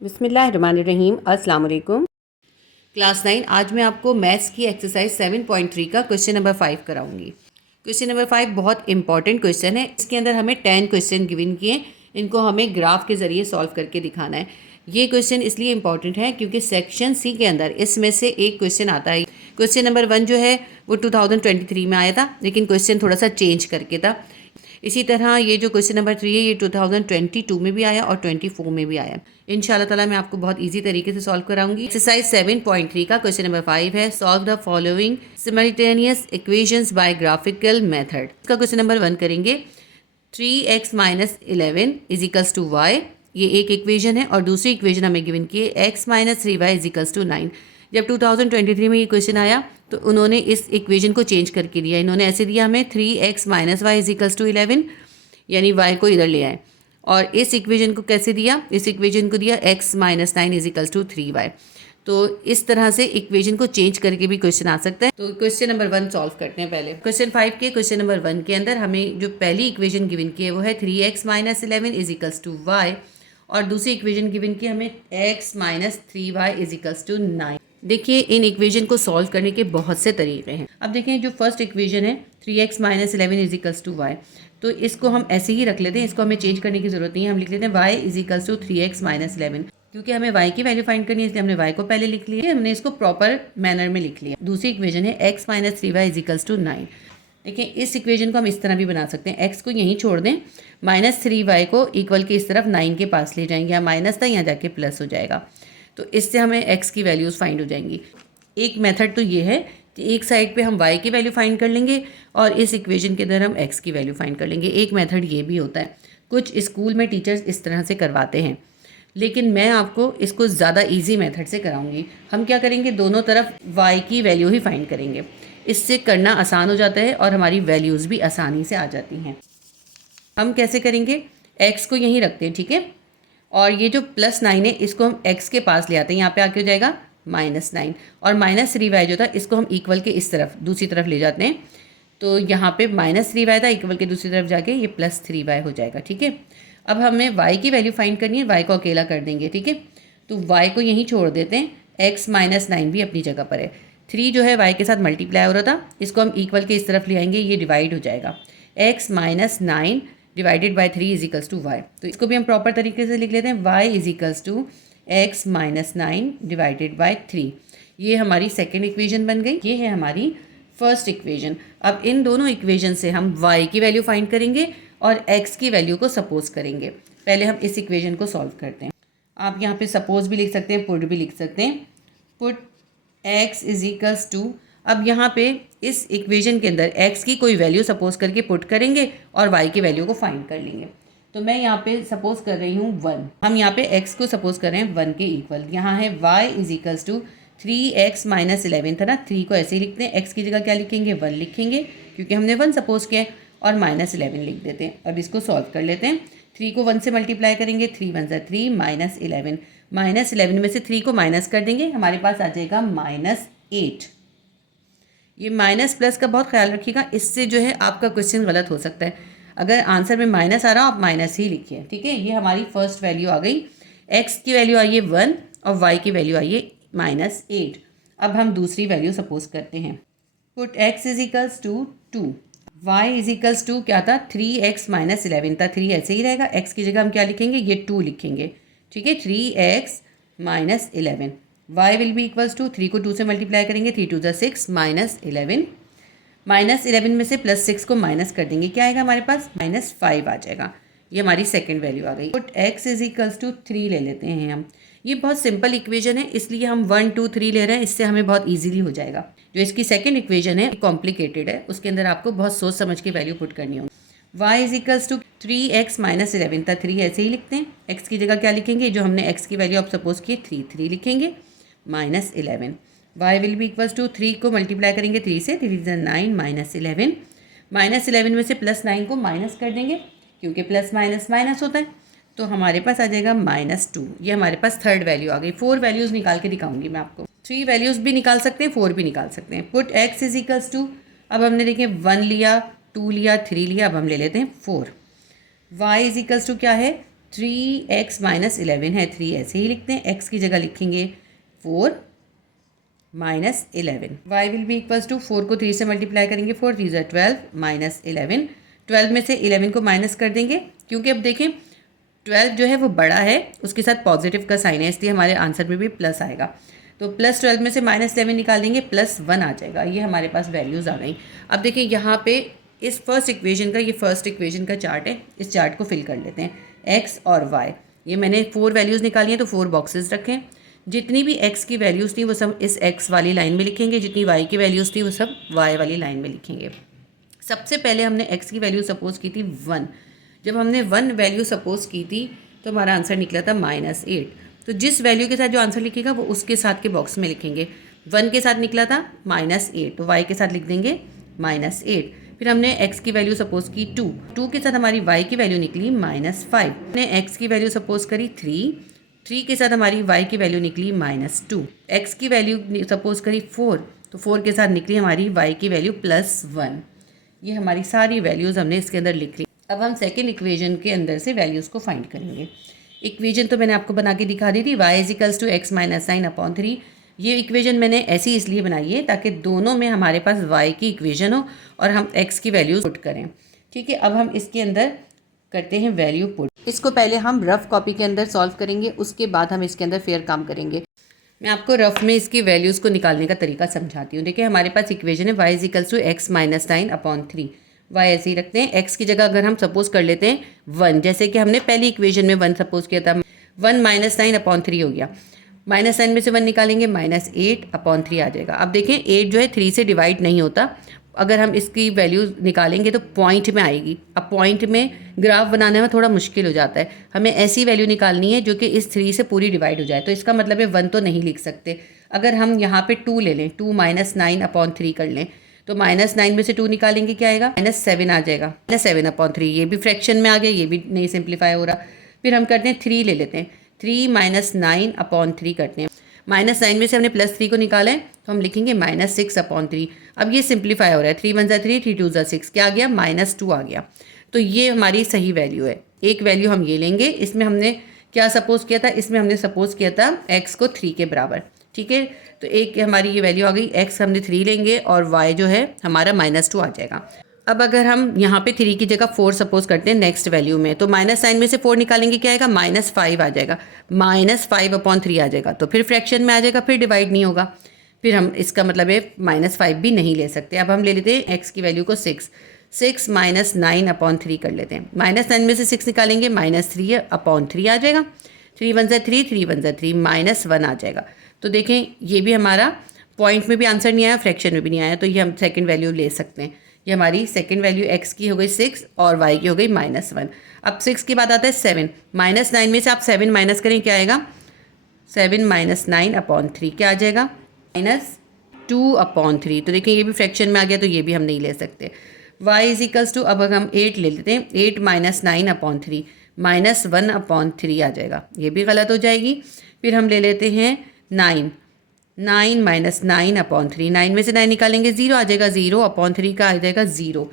बिस्मिल्लाहिर्रहमानिर्रहीम। अस्सलाम वालेकुम। क्लास 9 आज मैं आपको मैथ्स की एक्सरसाइज 7.3 का क्वेश्चन नंबर 5 कराऊंगी। क्वेश्चन नंबर 5 बहुत इंपॉर्टेंट क्वेश्चन है। इसके अंदर हमें 10 क्वेश्चन गिवन किए, इनको हमें ग्राफ के ज़रिए सॉल्व करके दिखाना है। ये क्वेश्चन इसलिए इंपॉर्टेंट है क्योंकि सेक्शन सी के अंदर इसमें से एक क्वेश्चन आता है। क्वेश्चन नंबर 1 जो है वो 2023 में आया था, लेकिन क्वेश्चन थोड़ा सा चेंज करके था। इसी तरह ये जो क्वेश्चन नंबर 3 है ये 2022 में भी आया और 24 में भी आया। इंशाल्लाह ताला मैं आपको बहुत इजी तरीके से सॉल्व कराऊंगी। एक्सरसाइज 7.3 का क्वेश्चन नंबर 5 है, solve the following simultaneous equations by graphical method. इसका क्वेश्चन नंबर 1 करेंगे। 3x minus 11 is equals to y, ये एक इक्वेशन है, और दूसरी इक्वेशन हमें गिवन की है x minus 3y is equals to 9। जब 2023 में ये क्वेश्चन आया तो उन्होंने इस इक्वेशन को चेंज करके दिया। इन्होंने ऐसे दिया हमें 3x minus y is equals to 11, यानी y को इधर ले आए। और इस इक्वेशन को कैसे दिया? इस इक्वेशन को दिया x minus 9 is equals to 3y। तो इस तरह से इक्वेशन को चेंज करके भी क्वेश्चन आ सकता है। तो क्वेश्चन नंबर 1 सॉल्व करते हैं पहले। क्वेश्चन 5 के क्वेश्चन नंबर 1 के अंदर हमें जो पहली इक्वेशन गिवन की है वो है 3x minus 11 is equals to y, और दूसरी इक्वेशन गिवन की हमें x minus 3y is equals to 9। देखिए इन इक्वेशन को सॉल्व करने के बहुत से तरीके हैं। अब देखें जो फर्स्ट इक्वेशन है 3x minus 11 is equals to y, तो इसको हम ऐसे ही रख लेते हैं, इसको हमें चेंज करने की जरूरत नहीं है। हम लिख लेते हैं y is equals to 3x minus 11, क्योंकि हमें y की वैल्यू फाइंड करनी है इसलिए हमने y को पहले लिख लिया, हमने इसको प्रॉपर मैनर में लिख लिया। दूसरी इक्वेशन है x minus 3y is equals to 9। देखिए इस इक्वेशन को हम इस तरह भी बना सकते हैं, x को यहीं छोड़ दें, माइनस 3y को इक्वल के इस तरफ 9 के पास ले जाएंगे, यहाँ माइनस था यहाँ जाके प्लस हो जाएगा, तो इससे हमें x की वैल्यूज़ फाइंड हो जाएंगी। एक मेथड तो ये है कि एक साइड पे हम y की वैल्यू फाइंड कर लेंगे और इस इक्वेशन के अंदर हम x की वैल्यू फाइंड कर लेंगे। एक मेथड ये भी होता है, कुछ स्कूल में टीचर्स इस तरह से करवाते हैं, लेकिन मैं आपको इसको ज़्यादा इजी मेथड से कराऊंगी। हम क्या करेंगे, दोनों तरफ y की वैल्यू ही फाइंड करेंगे, इससे करना आसान हो जाता है और हमारी वैल्यूज़ भी आसानी से आ जाती हैं। हम कैसे करेंगे, x को यहीं रखते हैं, ठीक है, और ये जो प्लस 9 है इसको हम x के पास ले आते हैं, यहाँ पे आके हो जाएगा माइनस 9, और माइनस 3y जो था इसको हम इक्वल के इस तरफ दूसरी तरफ ले जाते हैं, तो यहाँ पे माइनस 3y था, इक्वल के दूसरी तरफ जाके ये प्लस 3y हो जाएगा, ठीक है। अब हमें y की वैल्यू फाइंड करनी है, y को अकेला कर देंगे, ठीक है, तो y को यहीं छोड़ देते हैं, x माइनस 9 भी अपनी जगह पर है। 3 जो है y के साथ मल्टीप्लाई हो रहा था, इसको हम इक्वल के इस तरफ ले आएंगे, ये डिवाइड हो जाएगा, x minus 9 divided by 3 is equals to y। तो इसको भी हम प्रॉपर तरीके से लिख लेते हैं, y is equals to x minus 9 divided by 3। ये हमारी सेकेंड इक्वेशन बन गई, ये है हमारी फर्स्ट इक्वेशन। अब इन दोनों इक्वेशन से हम y की वैल्यू फाइंड करेंगे और x की वैल्यू को सपोज करेंगे। पहले हम इस इक्वेशन को सॉल्व करते हैं। आप यहाँ पे सपोज भी लिख सकते हैं, पुट भी लिख सकते हैं। Put x is equals to, अब यहाँ पे इस इक्वेशन के अंदर x की कोई वैल्यू सपोज करके पुट करेंगे और y की वैल्यू को फाइंड कर लेंगे। तो मैं यहाँ पे सपोज कर रही हूँ 1, हम यहाँ पे x को सपोज कर रहे हैं 1 के इक्वल। यहाँ है y is equals to 3x minus 11 था ना, 3 को ऐसे ही लिखते हैं, x की जगह क्या लिखेंगे 1 लिखेंगे, क्योंकि हमने 1 सपोज किया है, और माइनस 11 लिख देते हैं। अब इसको सॉल्व कर लेते हैं, 3 को 1 से मल्टीप्लाई करेंगे, 3 1 ज़ा 3 माइनस 11, माइनस 11 में से 3 को माइनस कर देंगे, हमारे पास आ जाएगा माइनस 8। ये माइनस प्लस का बहुत ख्याल रखिएगा, इससे जो है आपका क्वेश्चन गलत हो सकता है। अगर आंसर में माइनस आ रहा हो आप माइनस ही लिखिए, ठीक है। ये हमारी फर्स्ट वैल्यू आ गई, x की वैल्यू आई है 1 और y की वैल्यू आई है माइनस 8। अब हम दूसरी वैल्यू सपोज करते हैं, put x is equals to 2, y is equals to क्या था 3x माइनस 11 था, 3 ऐसे ही रहेगा, x की जगह हम क्या लिखेंगे, ये 2 लिखेंगे, ठीक है, 3x minus 11। y will be equals to 3 को 2 से मल्टीप्लाई करेंगे, 3 2 ज़ा 6 माइनस 11, माइनस 11 में से प्लस 6 को माइनस कर देंगे, क्या आएगा हमारे पास माइनस 5 आ जाएगा। ये हमारी सेकंड वैल्यू आ गई। Put x is equals to 3 ले लेते हैं हम, ये बहुत सिंपल इक्वेशन है इसलिए हम 1 2 3 ले रहे हैं, इससे हमें बहुत इजीली हो जाएगा। जो इसकी सेकंड इक्वेशन है कॉम्प्लिकेटेड है, उसके अंदर आपको बहुत सोच समझ के वैल्यू पुट करनी होगी। y is equals to 3x minus 11 था, 3 ऐसे ही लिखते हैं, x की जगह क्या लिखेंगे, जो हमने x की वैल्यू आप सपोज की 3 लिखेंगे, minus 11। y will be equals to 3 को मल्टीप्लाई करेंगे 3 से, 3 इज 9 माइनस 11, माइनस 11 में से प्लस 9 को माइनस कर देंगे, क्योंकि प्लस माइनस माइनस होता है, तो हमारे पास आ जाएगा माइनस 2। ये हमारे पास थर्ड वैल्यू आ गई। 4 वैल्यूज़ निकाल के दिखाऊंगी मैं आपको, 3 वैल्यूज़ भी निकाल सकते हैं, 4 भी निकाल सकते हैं। Put x is equals to, अब हमने देखें 1 लिया, 2 लिया, 3 लिया, अब हम ले लेते हैं 4। y इज इक्वल्स टू क्या है 3x माइनस 11 है, 3 ऐसे ही लिखते हैं, x की जगह लिखेंगे 4 minus 11। y will be equals to 4 को 3 से मल्टीप्लाई करेंगे, 4 3 ज़ा 12 माइनस 11। 12 में से 11 को माइनस कर देंगे, क्योंकि अब देखें 12 जो है वो बड़ा है, उसके साथ पॉजिटिव का साइन है, इसलिए हमारे आंसर में भी प्लस आएगा। तो प्लस 12 में से माइनस 11 निकाल देंगे, प्लस 1 आ जाएगा। ये हमारे पास वैल्यूज़ आ गई। अब देखिए यहाँ पे इस फर्स्ट इक्वेशन का, ये फर्स्ट इक्वेशन का चार्ट है, इस चार्ट को फिल कर लेते हैं। x और y, ये मैंने 4 वैल्यूज़ निकाली हैं, तो 4 बॉक्सेस रखें। जितनी भी x की वैल्यूज़ थी वो सब इस x वाली लाइन में लिखेंगे, जितनी y की वैल्यूज़ थी वो सब y वाली लाइन में लिखेंगे। सबसे पहले हमने x की वैल्यू सपोज की थी 1। जब हमने 1 वैल्यू सपोज की थी तो हमारा आंसर निकला था -8। तो जिस वैल्यू के साथ जो आंसर लिखेगा वो उसके साथ के बॉक्स में लिखेंगे। 1 के साथ निकला था -8, तो y के साथ लिख देंगे -8। फिर हमने x की वैल्यू सपोज की 2 के साथ हमारी y की वैल्यू निकली -5। हमने x की वैल्यू सपोज करी 3 के साथ हमारी y की वैल्यू निकली -2। x की वैल्यू सपोज करी 4, तो 4 के साथ निकली हमारी y की वैल्यू +1। ये हमारी सारी वैल्यूज़ हमने इसके अंदर लिख ली। अब हम सेकेंड इक्वेशन के अंदर से वैल्यूज़ को फाइंड करेंगे। इक्वेशन तो मैंने आपको बना के दिखा दी थी, y = x - 9/3। ये इक्वेशन मैंने ऐसी इसलिए बनाई है ताकि दोनों में हमारे पास y की इक्वेशन हो और हम x की वैल्यूज पुट करें। ठीक है, अब हम इसके अंदर करते हैं वैल्यू पुट। इसको पहले हम रफ कॉपी के अंदर सॉल्व करेंगे, उसके बाद हम इसके अंदर फेयर काम करेंगे। मैं आपको रफ में इसकी वैल्यूज़ को निकालने का तरीका समझाती हूँ। देखिए हमारे पास इक्वेशन है y = x - 9/3। y ऐसे ही रखते हैं। x की जगह अगर हम सपोज कर लेते हैं 1, जैसे कि हमने पहली इक्वेशन में 1 सपोज किया था, 1 - 9/3 हो गया। -9 में से 1 निकालेंगे, -8/3 आ जाएगा। अब देखें 8 जो है 3 से डिवाइड नहीं होता। अगर हम इसकी वैल्यू निकालेंगे तो पॉइंट में आएगी। अब पॉइंट में ग्राफ बनाने में थोड़ा मुश्किल हो जाता है। हमें ऐसी वैल्यू निकालनी है जो कि इस 3 से पूरी डिवाइड हो जाए। तो इसका मतलब है 1 तो नहीं लिख सकते। अगर हम यहाँ पे 2 ले लें, 2 - 9/3 कर लें, तो -9 में से 2 निकालेंगे, क्या आएगा? -7 आ जाएगा। -7/3, ये भी फ्रैक्शन में आ गया, ये भी नहीं सिंप्लीफाई हो रहा। फिर हम करते हैं 3 ले लेते हैं, 3 - 9/3 करते हैं। -9 में से हमने +3 को निकाला है, तो हम लिखेंगे -6/3। अब ये सिंप्लीफाई हो रहा है, 3 × 1 = 3, 3 × 2 = 6, क्या आ गया? -2 आ गया। तो ये हमारी सही वैल्यू है। एक वैल्यू हम ये लेंगे, इसमें हमने क्या सपोज किया था? इसमें हमने सपोज किया था x को 3 के बराबर। ठीक है, तो एक हमारी ये वैल्यू आ गई। x हमने 3 लेंगे और y जो है हमारा -2 आ जाएगा। अब अगर हम यहाँ पे 3 की जगह 4 सपोज करते हैं नेक्स्ट वैल्यू में, तो -9 में से 4 निकालेंगे, क्या आएगा? -5 आ जाएगा। -5/3 आ जाएगा, तो फिर फ्रैक्शन में आ जाएगा, फिर डिवाइड नहीं होगा। फिर हम इसका मतलब है -5 भी नहीं ले सकते। अब हम ले लेते हैं x की वैल्यू को 6 - 9/3 कर लेते हैं। -9 में से 6 निकालेंगे, -3/3 आ जाएगा। 3 × 1 = 3, 3 × 1 = 3, -1 आ जाएगा। तो देखें ये भी हमारा पॉइंट में भी आंसर नहीं आया, फ्रैक्शन में भी नहीं आया, तो ये हम सेकंड वैल्यू ले सकते हैं। ये हमारी सेकंड वैल्यू x की हो गई 6 और y की हो गई -1। अब 6 के बाद आता है 7। -9 में से आप 7 माइनस करें, क्या आएगा? 7 - 9/3 क्या आ जाएगा? -2/3। तो देखिए ये भी फ्रैक्शन में आ गया, तो ये भी हम नहीं ले सकते। y = अब अगर हम 8 ले लेते हैं, 8 - 9/3 -1/3 आ जाएगा, ये भी गलत हो जाएगी। फिर हम ले लेते हैं 9 - 9/3, 9 में से 9 निकालेंगे, 0 आ जाएगा, 0/3 का आ जाएगा 0।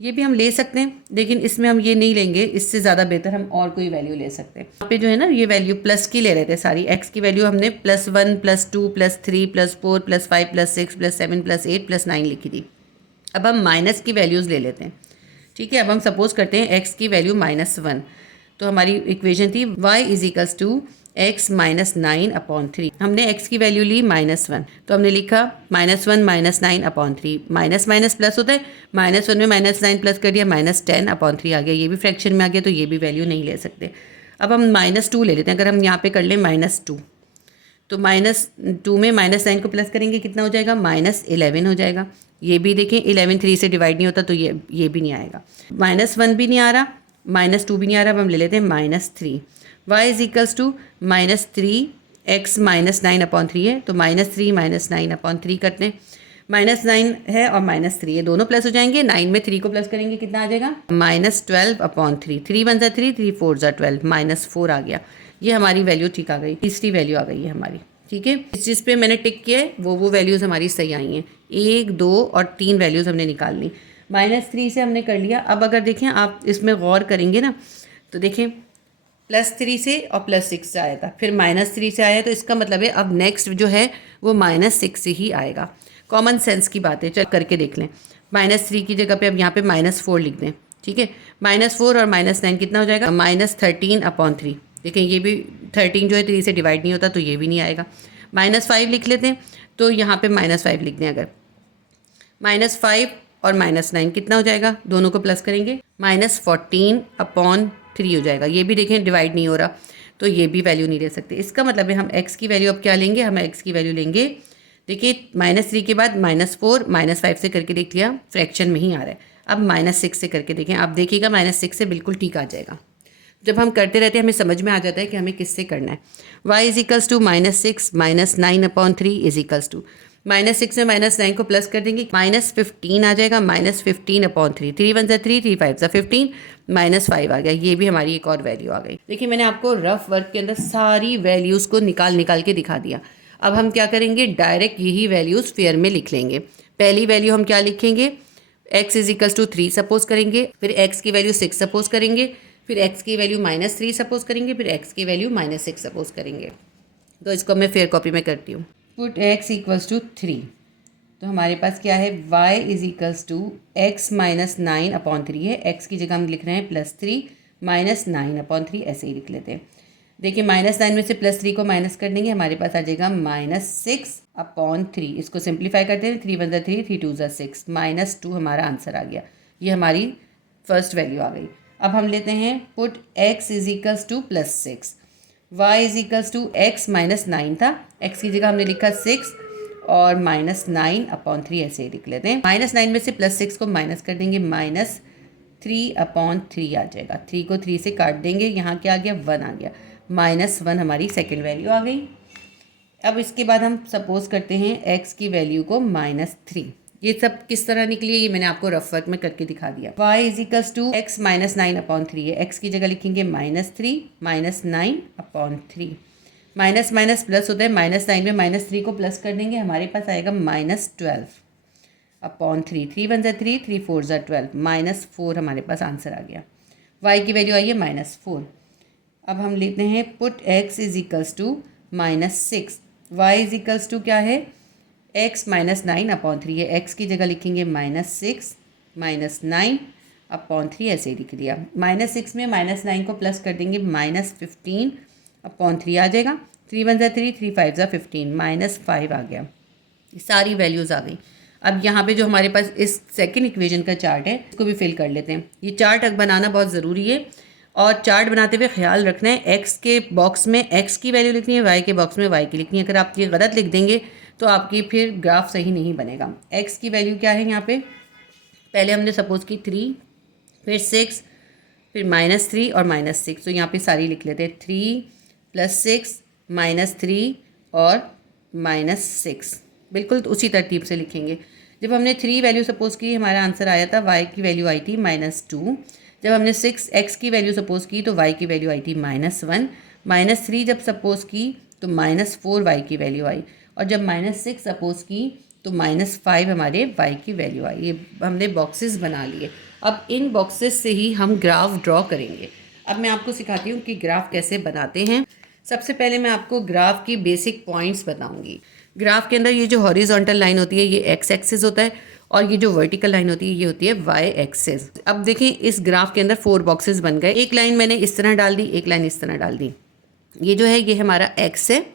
ये भी हम ले सकते हैं, लेकिन इसमें हम ये नहीं लेंगे, इससे ज़्यादा बेहतर हम और कोई वैल्यू ले सकते हैं। यहाँ पे जो है ना, ये वैल्यू प्लस की ले रहे थे सारी। x की वैल्यू हमने +1 +2 +3 +4 +5 +6 +7 +8 +9 लिखी थी। अब हम माइनस की वैल्यूज़ ले लेते हैं। ठीक है, अब हम सपोज करते हैं x की वैल्यू -1, तो हमारी इक्वेशन थी y = x - 9/3। हमने x की वैल्यू ली -1, तो हमने लिखा -1 - 9/3। माइनस माइनस प्लस होता है, -1 में -9 प्लस कर दिया, -10/3 आ गया। ये भी फ्रैक्शन में आ गया, तो ये भी वैल्यू नहीं ले सकते। अब हम -2 ले लेते हैं। अगर हम यहाँ पे कर लें -2, तो -2 में -9 को प्लस करेंगे, कितना हो जाएगा? -11 हो जाएगा। ये भी देखें 11 3 से डिवाइड नहीं होता, तो ये भी नहीं आएगा। -1 भी नहीं आ रहा, -2 भी नहीं आ रहा। अब हम ले लेते हैं -3। y = -3x - 9/3 है, तो -3 - 9/3 करते हैं। -9 है और -3, ये दोनों प्लस हो जाएंगे। 9 में 3 को प्लस करेंगे, कितना आ जाएगा? -12/3। 3 × 1 = 3, 3 × 4 = 12, -4 आ गया। ये हमारी वैल्यू ठीक आ गई, तीसरी वैल्यू आ गई है हमारी। ठीक है, जिस पे मैंने टिक किया है वो वैल्यूज़ हमारी सही आई हैं। 1, 2 और 3 वैल्यूज़ हमने निकाल ली। -3 से हमने कर लिया। अब अगर देखें आप इसमें गौर करेंगे ना, तो देखें +3 से और +6 से आया था, फिर -3 से आया, तो इसका मतलब है अब नेक्स्ट जो है वो -6 से ही आएगा। कॉमन सेंस की बात है, चल करके देख लें। -3 की जगह पे अब यहाँ पे -4 लिख दें, ठीक है। -4 और -9 कितना हो जाएगा, -13/3। देखें ये भी 13 जो है 3 से डिवाइड नहीं होता, तो ये भी नहीं आएगा। -5 लिख लेते हैं, तो यहाँ पे -5 लिख दें। अगर -5 और -9 कितना हो जाएगा, दोनों को प्लस करेंगे, -14/3 हो जाएगा। ये भी देखें डिवाइड नहीं हो रहा, तो ये भी वैल्यू नहीं ले सकते। इसका मतलब है हम x की वैल्यू अब क्या लेंगे, हम x की वैल्यू लेंगे, देखिए -3 के बाद -4 -5 से करके देख लिया, फ्रैक्शन में ही आ रहा है। अब -6 से करके देखें, आप देखिएगा -6 से बिल्कुल ठीक आ जाएगा। जब हम करते रहते हैं हमें समझ में आ जाता है कि हमें किससे करना है। y = -6 -9/3 = -6 में -9 को प्लस कर देंगे, -15 आ जाएगा, -15/3। 3 1 3, 3 5 15, -5 आ गया। ये भी हमारी एक और वैल्यू आ गई। देखिए मैंने आपको रफ वर्क के अंदर सारी वैल्यूज़ को निकाल के दिखा दिया। अब हम क्या करेंगे, डायरेक्ट यही वैल्यूज़ फेयर में लिख लेंगे। पहली वैल्यू हम क्या लिखेंगे, x = 3 सपोज करेंगे, फिर x की वैल्यू 6 सपोज करेंगे, फिर x की वैल्यू -3 सपोज करेंगे, फिर x की वैल्यू -6 सपोज करेंगे। तो इसको मैं फेयर कॉपी में करती हूँ। पुट x = 3, तो हमारे पास क्या है, y = x - 9/3 है। x की जगह हम लिख रहे हैं +3 -9/3, ऐसे ही लिख लेते हैं। देखिए -9 में से +3 को माइनस कर देंगे, हमारे पास आ जाएगा -6/3। इसको सिंप्लीफाई करते हैं, 3 1 3, 3 2 6, -2 हमारा आंसर आ गया। ये हमारी फर्स्ट वैल्यू आ गई। अब हम लेते हैं पुट x = +6, y = x - 9 था, x की जगह हमने लिखा 6 और -9/3 ऐसे ही लिख लेते हैं। -9 में से +6 को माइनस कर देंगे, -3/3 आ जाएगा। 3 को 3 से काट देंगे, यहाँ क्या आ गया, 1 आ गया। -1 हमारी सेकेंड वैल्यू आ गई। अब इसके बाद हम सपोज करते हैं x की वैल्यू को -3। ये सब किस तरह निकली है, ये मैंने आपको रफ वर्क में करके दिखा दिया। y = x - 9/3 है, x की जगह लिखेंगे -3 -9/3। माइनस माइनस प्लस होता है, -9 में -3 को प्लस कर देंगे, हमारे पास आएगा -12/3। 3 1 3, 3 4 12, -4 हमारे पास आंसर आ गया। y की वैल्यू आई है -4। अब हम लेते हैं पुट x = -6, y = क्या है, x - 9/3 है, x की जगह लिखेंगे -6 -9/3, ऐसे ही लिख दिया। -6 में -9 को प्लस कर देंगे, -15/3 आ जाएगा। 3 1 3, 3 5 15, -5 आ गया। ये सारी वैल्यूज़ आ गई। अब यहाँ पे जो हमारे पास इस सेकंड इक्वेशन का चार्ट है, इसको भी फिल कर लेते हैं। ये चार्ट बनाना बहुत ज़रूरी है, और चार्ट बनाते हुए ख्याल रखना है x के बॉक्स में x की वैल्यू लिखनी है, y के बॉक्स में y की लिखनी है। अगर आप ये गलत लिख देंगे तो आपकी फिर ग्राफ सही नहीं बनेगा। x की वैल्यू क्या है, यहाँ पे पहले हमने सपोज की 3, फिर 6, फिर -3 और -6, तो यहाँ पे सारी लिख लेते हैं। 3 + 6 -3 और -6, बिल्कुल उसी तरतीब से लिखेंगे। जब हमने 3 वैल्यू सपोज की, हमारा आंसर आया था, y की वैल्यू आई थी -2। जब हमने 6x की वैल्यू सपोज की तो y की वैल्यू आई थी -1। -3 जब सपोज की तो -4 y की वैल्यू आई, और जब -6 सपोज की तो -5 हमारे y की वैल्यू आई। ये हमने बॉक्सेस बना लिए। अब इन बॉक्सेस से ही हम ग्राफ ड्रॉ करेंगे। अब मैं आपको सिखाती हूँ कि ग्राफ कैसे बनाते हैं। सबसे पहले मैं आपको ग्राफ की बेसिक पॉइंट्स बताऊँगी। ग्राफ के अंदर ये जो हॉरिजॉन्टल लाइन होती है ये x एक्सिस होता है, और ये जो वर्टिकल लाइन होती है ये होती है y एक्सिस। अब देखें इस ग्राफ के अंदर 4 बॉक्सेस बन गए। एक लाइन मैंने इस तरह डाल दी, एक लाइन इस तरह डाल दी। ये जो है ये हमारा x है,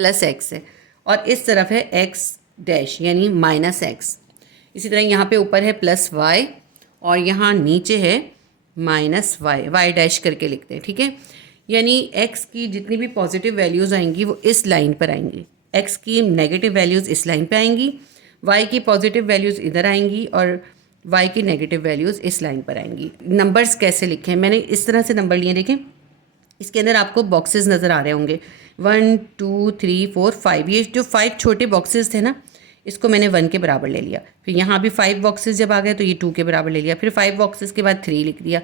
+x है, और इस तरफ है x' यानी -x। इसी तरह यहाँ पे ऊपर है +y और यहाँ नीचे है -y करके लिखते हैं, ठीक है। यानी x की जितनी भी पॉजिटिव वैल्यूज़ आएंगी वो इस लाइन पर आएंगी, x की नेगेटिव वैल्यूज़ इस लाइन पे आएंगी, y की पॉजिटिव वैल्यूज़ इधर आएंगी और y की नेगेटिव वैल्यूज़ इस लाइन पर आएंगी। नंबर्स कैसे लिखें, मैंने इस तरह से नंबर लिए, देखें इसके अंदर आपको बॉक्सेस नज़र आ रहे होंगे, 1 2 3 4 5। ये जो 5 छोटे बॉक्सेस थे ना, इसको मैंने 1 के बराबर ले लिया। फिर यहाँ भी 5 बॉक्सेस जब आ गए तो ये 2 के बराबर ले लिया। फिर 5 बॉक्सेस के बाद 3 लिख दिया,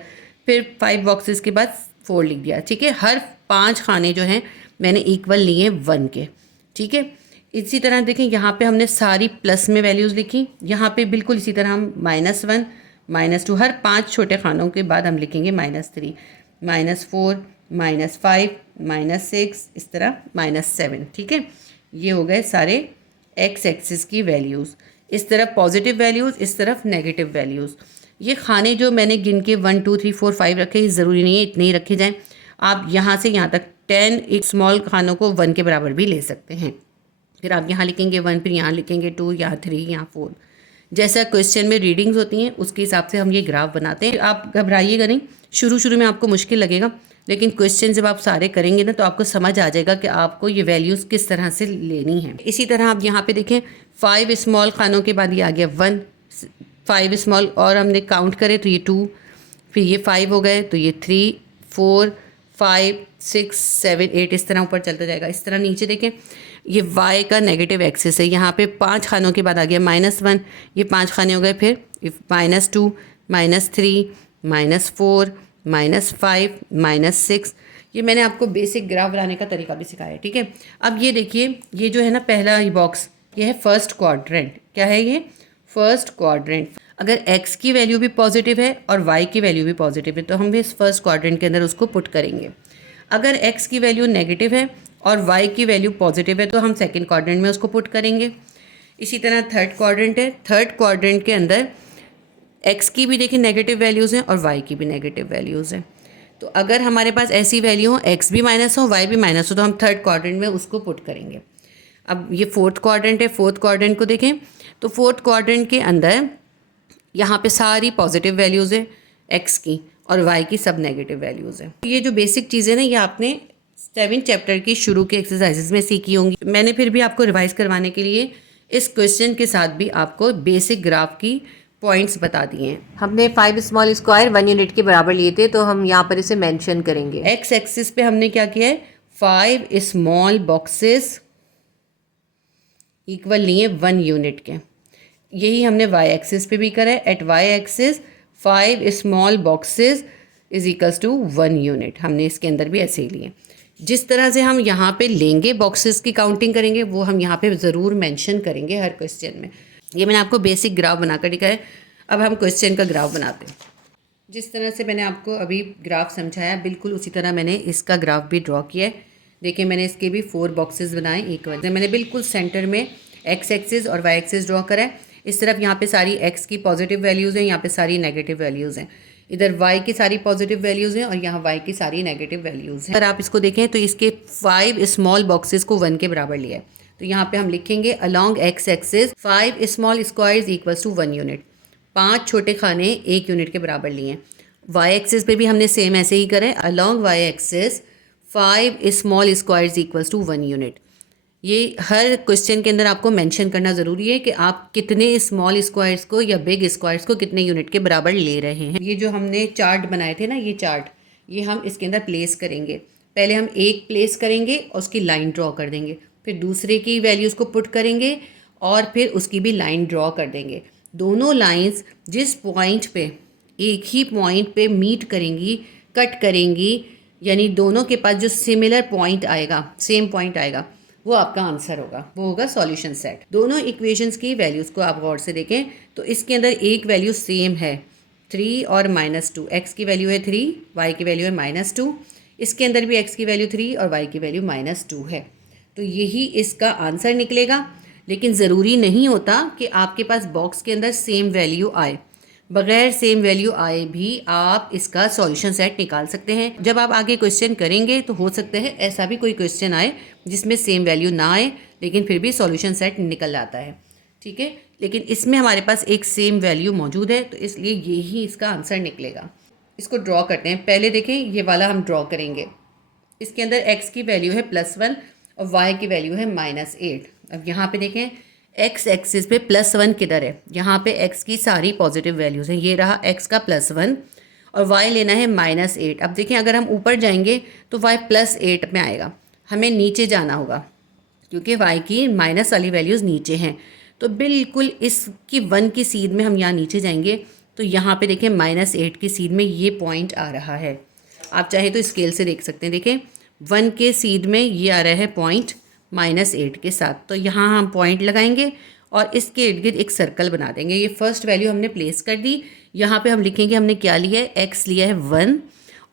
फिर 5 बॉक्सेस के बाद 4 लिख दिया, ठीक है। हर 5 खाने जो हैं मैंने इक्वल लिए 1 के, ठीक है। इसी तरह देखें यहाँ पे हमने सारी प्लस में वैल्यूज़ लिखी, यहाँ पे बिल्कुल इसी तरह हम -1 -2 हर 5 छोटे खानों के बाद हम लिखेंगे -3 -4 -5, -6, इस तरह -7, ठीक है। ये हो गए सारे एक्स एक्सिस की वैल्यूज़। इस तरफ पॉजिटिव वैल्यूज़, इस तरफ नेगेटिव वैल्यूज़। ये खाने जो मैंने गिन के 1 2 3 4 5 रखे, ये ज़रूरी नहीं है इतने ही रखे जाएँ। आप यहाँ से यहाँ तक 10 एक स्मॉल खानों को 1 के बराबर भी ले सकते हैं। फिर आप यहाँ लिखेंगे 1, फिर यहाँ लिखेंगे 2, यहाँ 3, यहाँ 4। जैसा क्वेश्चन में रीडिंग्स होती हैं उसके हिसाब से हम ये ग्राफ बनाते हैं। आप घबराइएगा नहीं, शुरू में आपको मुश्किल लगेगा, लेकिन क्वेश्चन जब आप सारे करेंगे ना तो आपको समझ आ जाएगा कि आपको ये वैल्यूज़ किस तरह से लेनी है। इसी तरह आप यहाँ पे देखें 5 स्मॉल खानों के बाद ये आ गया 1, 5 स्मॉल और हमने काउंट करे तो ये 2, फिर ये 5 हो गए तो ये 3, 4, 5, 6, 7, 8 इस तरह ऊपर चलता जाएगा। इस तरह नीचे देखें, ये y का नेगेटिव एक्सिस है। यहाँ पे 5 खानों के बाद आ गया -1, ये 5 खाने हो गए। फिर -2, -3, -4, -5, -6। ये मैंने आपको बेसिक ग्राफ बनाने का तरीका भी सिखाया है, ठीक है। अब ये देखिए, ये जो है ना पहला ये बॉक्स, ये है फर्स्ट क्वाड्रेंट। क्या है ये? First quadrant. अगर x की वैल्यू भी पॉजिटिव है और y की वैल्यू भी पॉजिटिव है तो हम भी इस फर्स्ट क्वाड्रेंट के अंदर उसको पुट करेंगे। अगर x की वैल्यू नेगेटिव है और y की वैल्यू पॉजिटिव है तो हम सेकंड क्वाड्रेंट में उसको पुट करेंगे। इसी तरह थर्ड क्वाड्रेंट है, थर्ड क्वाड्रेंट के अंदर x की भी देखिए नेगेटिव वैल्यूज़ हैं और y की भी नेगेटिव वैल्यूज़ हैं। तो अगर हमारे पास ऐसी वैल्यू हो, x भी माइनस हो, y भी माइनस हो, तो हम थर्ड क्वाड्रेंट में उसको पुट करेंगे। अब ये फोर्थ क्वाड्रेंट है, फोर्थ क्वाड्रेंट को देखें तो फोर्थ क्वाड्रेंट के अंदर यहाँ पे सारी पॉजिटिव वैल्यूज़ है x की और y की सब नेगेटिव वैल्यूज़ है। ये जो बेसिक चीज़ें ना ये आपने 7 चैप्टर की शुरू के एक्सरसाइजेज में सीखी होंगी। मैंने फिर भी आपको रिवाइज करवाने के लिए इस क्वेश्चन के साथ भी आपको बेसिक ग्राफ की पॉइंट्स बता दिए हैं। हमने 5 स्मॉल स्क्वायर 1 यूनिट के बराबर लिए थे तो हम यहाँ पर इसे मेंशन करेंगे। एक्स एक्सिस पे हमने क्या किया है? 5 स्मॉल बॉक्सेस इक्वल लिए 1 यूनिट के। यही हमने वाई एक्सिस पे भी करा है। At y axis 5 small boxes is equals to 1 unit. हमने इसके अंदर भी ऐसे ही लिए। जिस तरह से हम यहाँ पे लेंगे बॉक्सेस की काउंटिंग करेंगे वो हम यहाँ पे ज़रूर मेंशन करेंगे हर क्वेश्चन में। ये मैंने आपको बेसिक ग्राफ बनाकर दिखाया। अब हम क्वेश्चन का ग्राफ बनाते हैं। जिस तरह से मैंने आपको अभी ग्राफ समझाया बिल्कुल उसी तरह मैंने इसका ग्राफ भी ड्रॉ किया है। देखिए मैंने इसके भी 4 बॉक्सेस बनाए इक्वल। मैंने बिल्कुल सेंटर में एक्स एक्सिस और वाई एक्सिस ड्रॉ करा है। इस तरफ यहाँ पे सारी x की पॉजिटिव वैल्यूज़ हैं, यहाँ पे सारी नेगेटिव वैल्यूज़ हैं। इधर y की सारी पॉजिटिव वैल्यूज़ हैं और यहाँ y की सारी नेगेटिव वैल्यूज़ हैं। अगर आप इसको देखें तो इसके 5 स्मॉल बॉक्सेस को 1 के बराबर लिया है। तो यहाँ पे हम लिखेंगे along x axis 5 small squares equals to 1 unit. 5 छोटे खाने 1 यूनिट के बराबर लिए हैं। y एक्सिस पे भी हमने सेम ऐसे ही करें। Along y axis 5 small squares equals to 1 unit. ये हर क्वेश्चन के अंदर आपको मेंशन करना ज़रूरी है कि आप कितने स्मॉल स्क्वायर्स को या बिग स्क्वायर्स को कितने यूनिट के बराबर ले रहे हैं। ये जो हमने चार्ट बनाए थे ना, ये चार्ट ये हम इसके अंदर प्लेस करेंगे। पहले हम एक प्लेस करेंगे और उसकी लाइन ड्रॉ कर देंगे, फिर दूसरे की वैल्यूज़ को पुट करेंगे और फिर उसकी भी लाइन ड्रॉ कर देंगे। दोनों लाइन्स जिस पॉइंट पे एक ही पॉइंट पे मीट करेंगी, कट करेंगी, यानी दोनों के पास जो सिमिलर पॉइंट आएगा, सेम पॉइंट आएगा, वो आपका आंसर होगा, वो होगा सॉल्यूशन सेट। दोनों इक्वेशंस की वैल्यूज़ को आप गौर से देखें तो इसके अंदर एक वैल्यू सेम है 3 और -2। x की वैल्यू है 3, y की वैल्यू है -2। इसके अंदर भी x की वैल्यू 3 और y की वैल्यू -2 है। तो यही इसका आंसर निकलेगा। लेकिन ज़रूरी नहीं होता कि आपके पास बॉक्स के अंदर सेम वैल्यू आए। बगैर सेम वैल्यू आए भी आप इसका सॉल्यूशन सेट निकाल सकते हैं। जब आप आगे क्वेश्चन करेंगे तो हो सकता है ऐसा भी कोई क्वेश्चन आए जिसमें सेम वैल्यू ना आए लेकिन फिर भी सॉल्यूशन सेट निकल आता है, ठीक है। लेकिन इसमें हमारे पास एक सेम वैल्यू मौजूद है तो इसलिए यही इसका आंसर निकलेगा। इसको ड्रॉ करते हैं। पहले देखें ये वाला हम ड्रॉ करेंगे। इसके अंदर x की वैल्यू है +1 और y की वैल्यू है -8। अब यहाँ पे देखें x एक्सिस पे +1 किधर है? यहाँ पे x की सारी पॉजिटिव वैल्यूज़ हैं। ये रहा x का +1 और y लेना है -8। अब देखें अगर हम ऊपर जाएंगे तो y +8 में आएगा। हमें नीचे जाना होगा क्योंकि y की माइनस वाली वैल्यूज़ नीचे हैं। तो बिल्कुल इसकी 1 की सीध में हम यहाँ नीचे जाएंगे तो यहाँ पे देखें -8 की सीध में ये पॉइंट आ रहा है। आप चाहे तो स्केल से देख सकते हैं। देखें 1 के सीध में ये आ रहा है पॉइंट -8 के साथ। तो यहाँ हम पॉइंट लगाएंगे और इसके इर्द गिर्द एक सर्कल बना देंगे। ये फर्स्ट वैल्यू हमने प्लेस कर दी। यहाँ पे हम लिखेंगे हमने क्या लिया है, x लिया है 1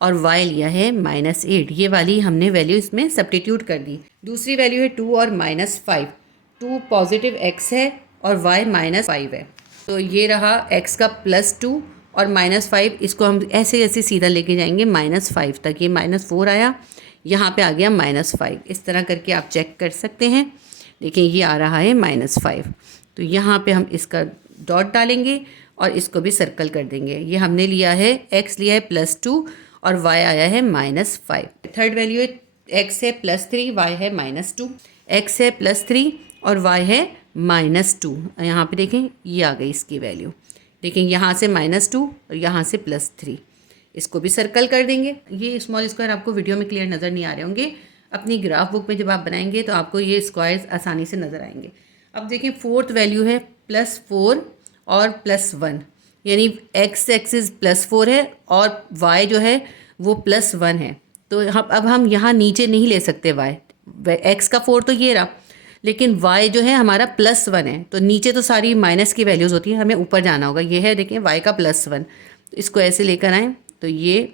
और y लिया है -8। ये वाली हमने वैल्यू इसमें सब्स्टिट्यूट कर दी। दूसरी वैल्यू है 2 और -5। 2 पॉजिटिव x है और y -5 है, तो ये रहा x का +2 और -5। इसको हम ऐसे ऐसे सीधा लेके जाएंगे -5 तक। ये -4 आया, यहाँ पे आ गया -5। इस तरह करके आप चेक कर सकते हैं। देखिए ये आ रहा है -5, तो यहाँ पे हम इसका डॉट डालेंगे और इसको भी सर्कल कर देंगे। ये हमने लिया है, x लिया है +2 और y आया है -5। थर्ड वैल्यू है x है +3, y है -2। x है +3 और y है -2। यहाँ पे देखें ये आ गई इसकी वैल्यू। देखें यहाँ से -2 और यहाँ से +3, इसको भी सर्कल कर देंगे। ये स्मॉल स्क्वायर आपको वीडियो में क्लियर नज़र नहीं आ रहे होंगे, अपनी ग्राफ बुक में जब आप बनाएंगे तो आपको ये स्क्वायर्स आसानी से नज़र आएंगे। अब देखें फोर्थ वैल्यू है +4 और +1, यानी x एक्सिस +4 है और y जो है वो +1 है। तो अब हम यहाँ नीचे नहीं ले सकते y, x का 4 तो ये रहा, लेकिन y जो है हमारा +1 है, तो नीचे तो सारी माइनस की वैल्यूज़ होती हैं, हमें ऊपर जाना होगा। ये है देखें y का +1, तो इसको ऐसे लेकर आएँ तो ये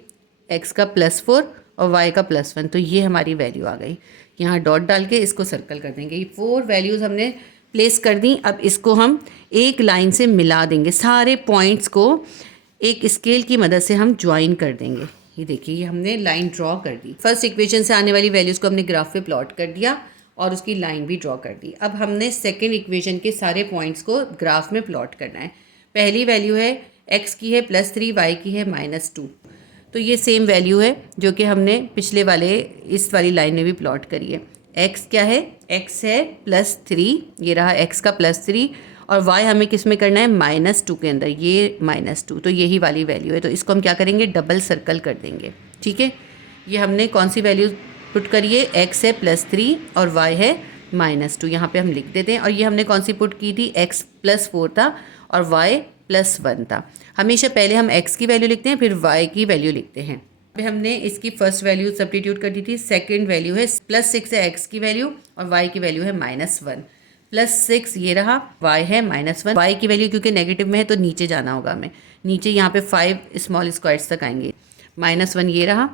x का +4 और y का +1, तो ये हमारी वैल्यू आ गई। यहाँ डॉट डाल के इसको सर्कल कर देंगे। ये 4 वैल्यूज़ हमने प्लेस कर दी। अब इसको हम एक लाइन से मिला देंगे, सारे पॉइंट्स को एक स्केल की मदद से हम ज्वाइन कर देंगे। ये देखिए ये हमने लाइन ड्रॉ कर दी। फर्स्ट इक्वेशन से आने वाली वैल्यूज़ को हमने ग्राफ पे प्लॉट कर दिया और उसकी लाइन भी ड्रॉ कर दी। अब हमने सेकेंड इक्वेशन के सारे पॉइंट्स को ग्राफ में प्लॉट करना है। पहली वैल्यू है x की है +3, y की है -2, तो ये सेम वैल्यू है जो कि हमने पिछले वाले इस वाली लाइन में भी प्लॉट करी है। x क्या है, x है +3, ये रहा x का +3 और y हमें किस में करना है, -2 के अंदर, ये -2, तो यही वाली वैल्यू है। तो इसको हम क्या करेंगे, डबल सर्कल कर देंगे। ठीक है, ये हमने कौन सी वैल्यू पुट करी है, x है +3 और y है -2, यहाँ पे हम लिख देते हैं। और ये हमने कौन सी पुट की थी, x +4 था और y +1 था। हमेशा पहले हम x की वैल्यू लिखते हैं फिर y की वैल्यू लिखते हैं। फिर हमने इसकी फर्स्ट वैल्यू सब्स्टिट्यूट कर दी थी। सेकंड वैल्यू है +6 है x की वैल्यू और y की वैल्यू है -1। +6 ये रहा, y है -1। y की वैल्यू क्योंकि नेगेटिव में है तो नीचे जाना होगा हमें, नीचे यहाँ पे 5 स्मॉल स्क्वायर्स तक आएंगे। -1 ये रहा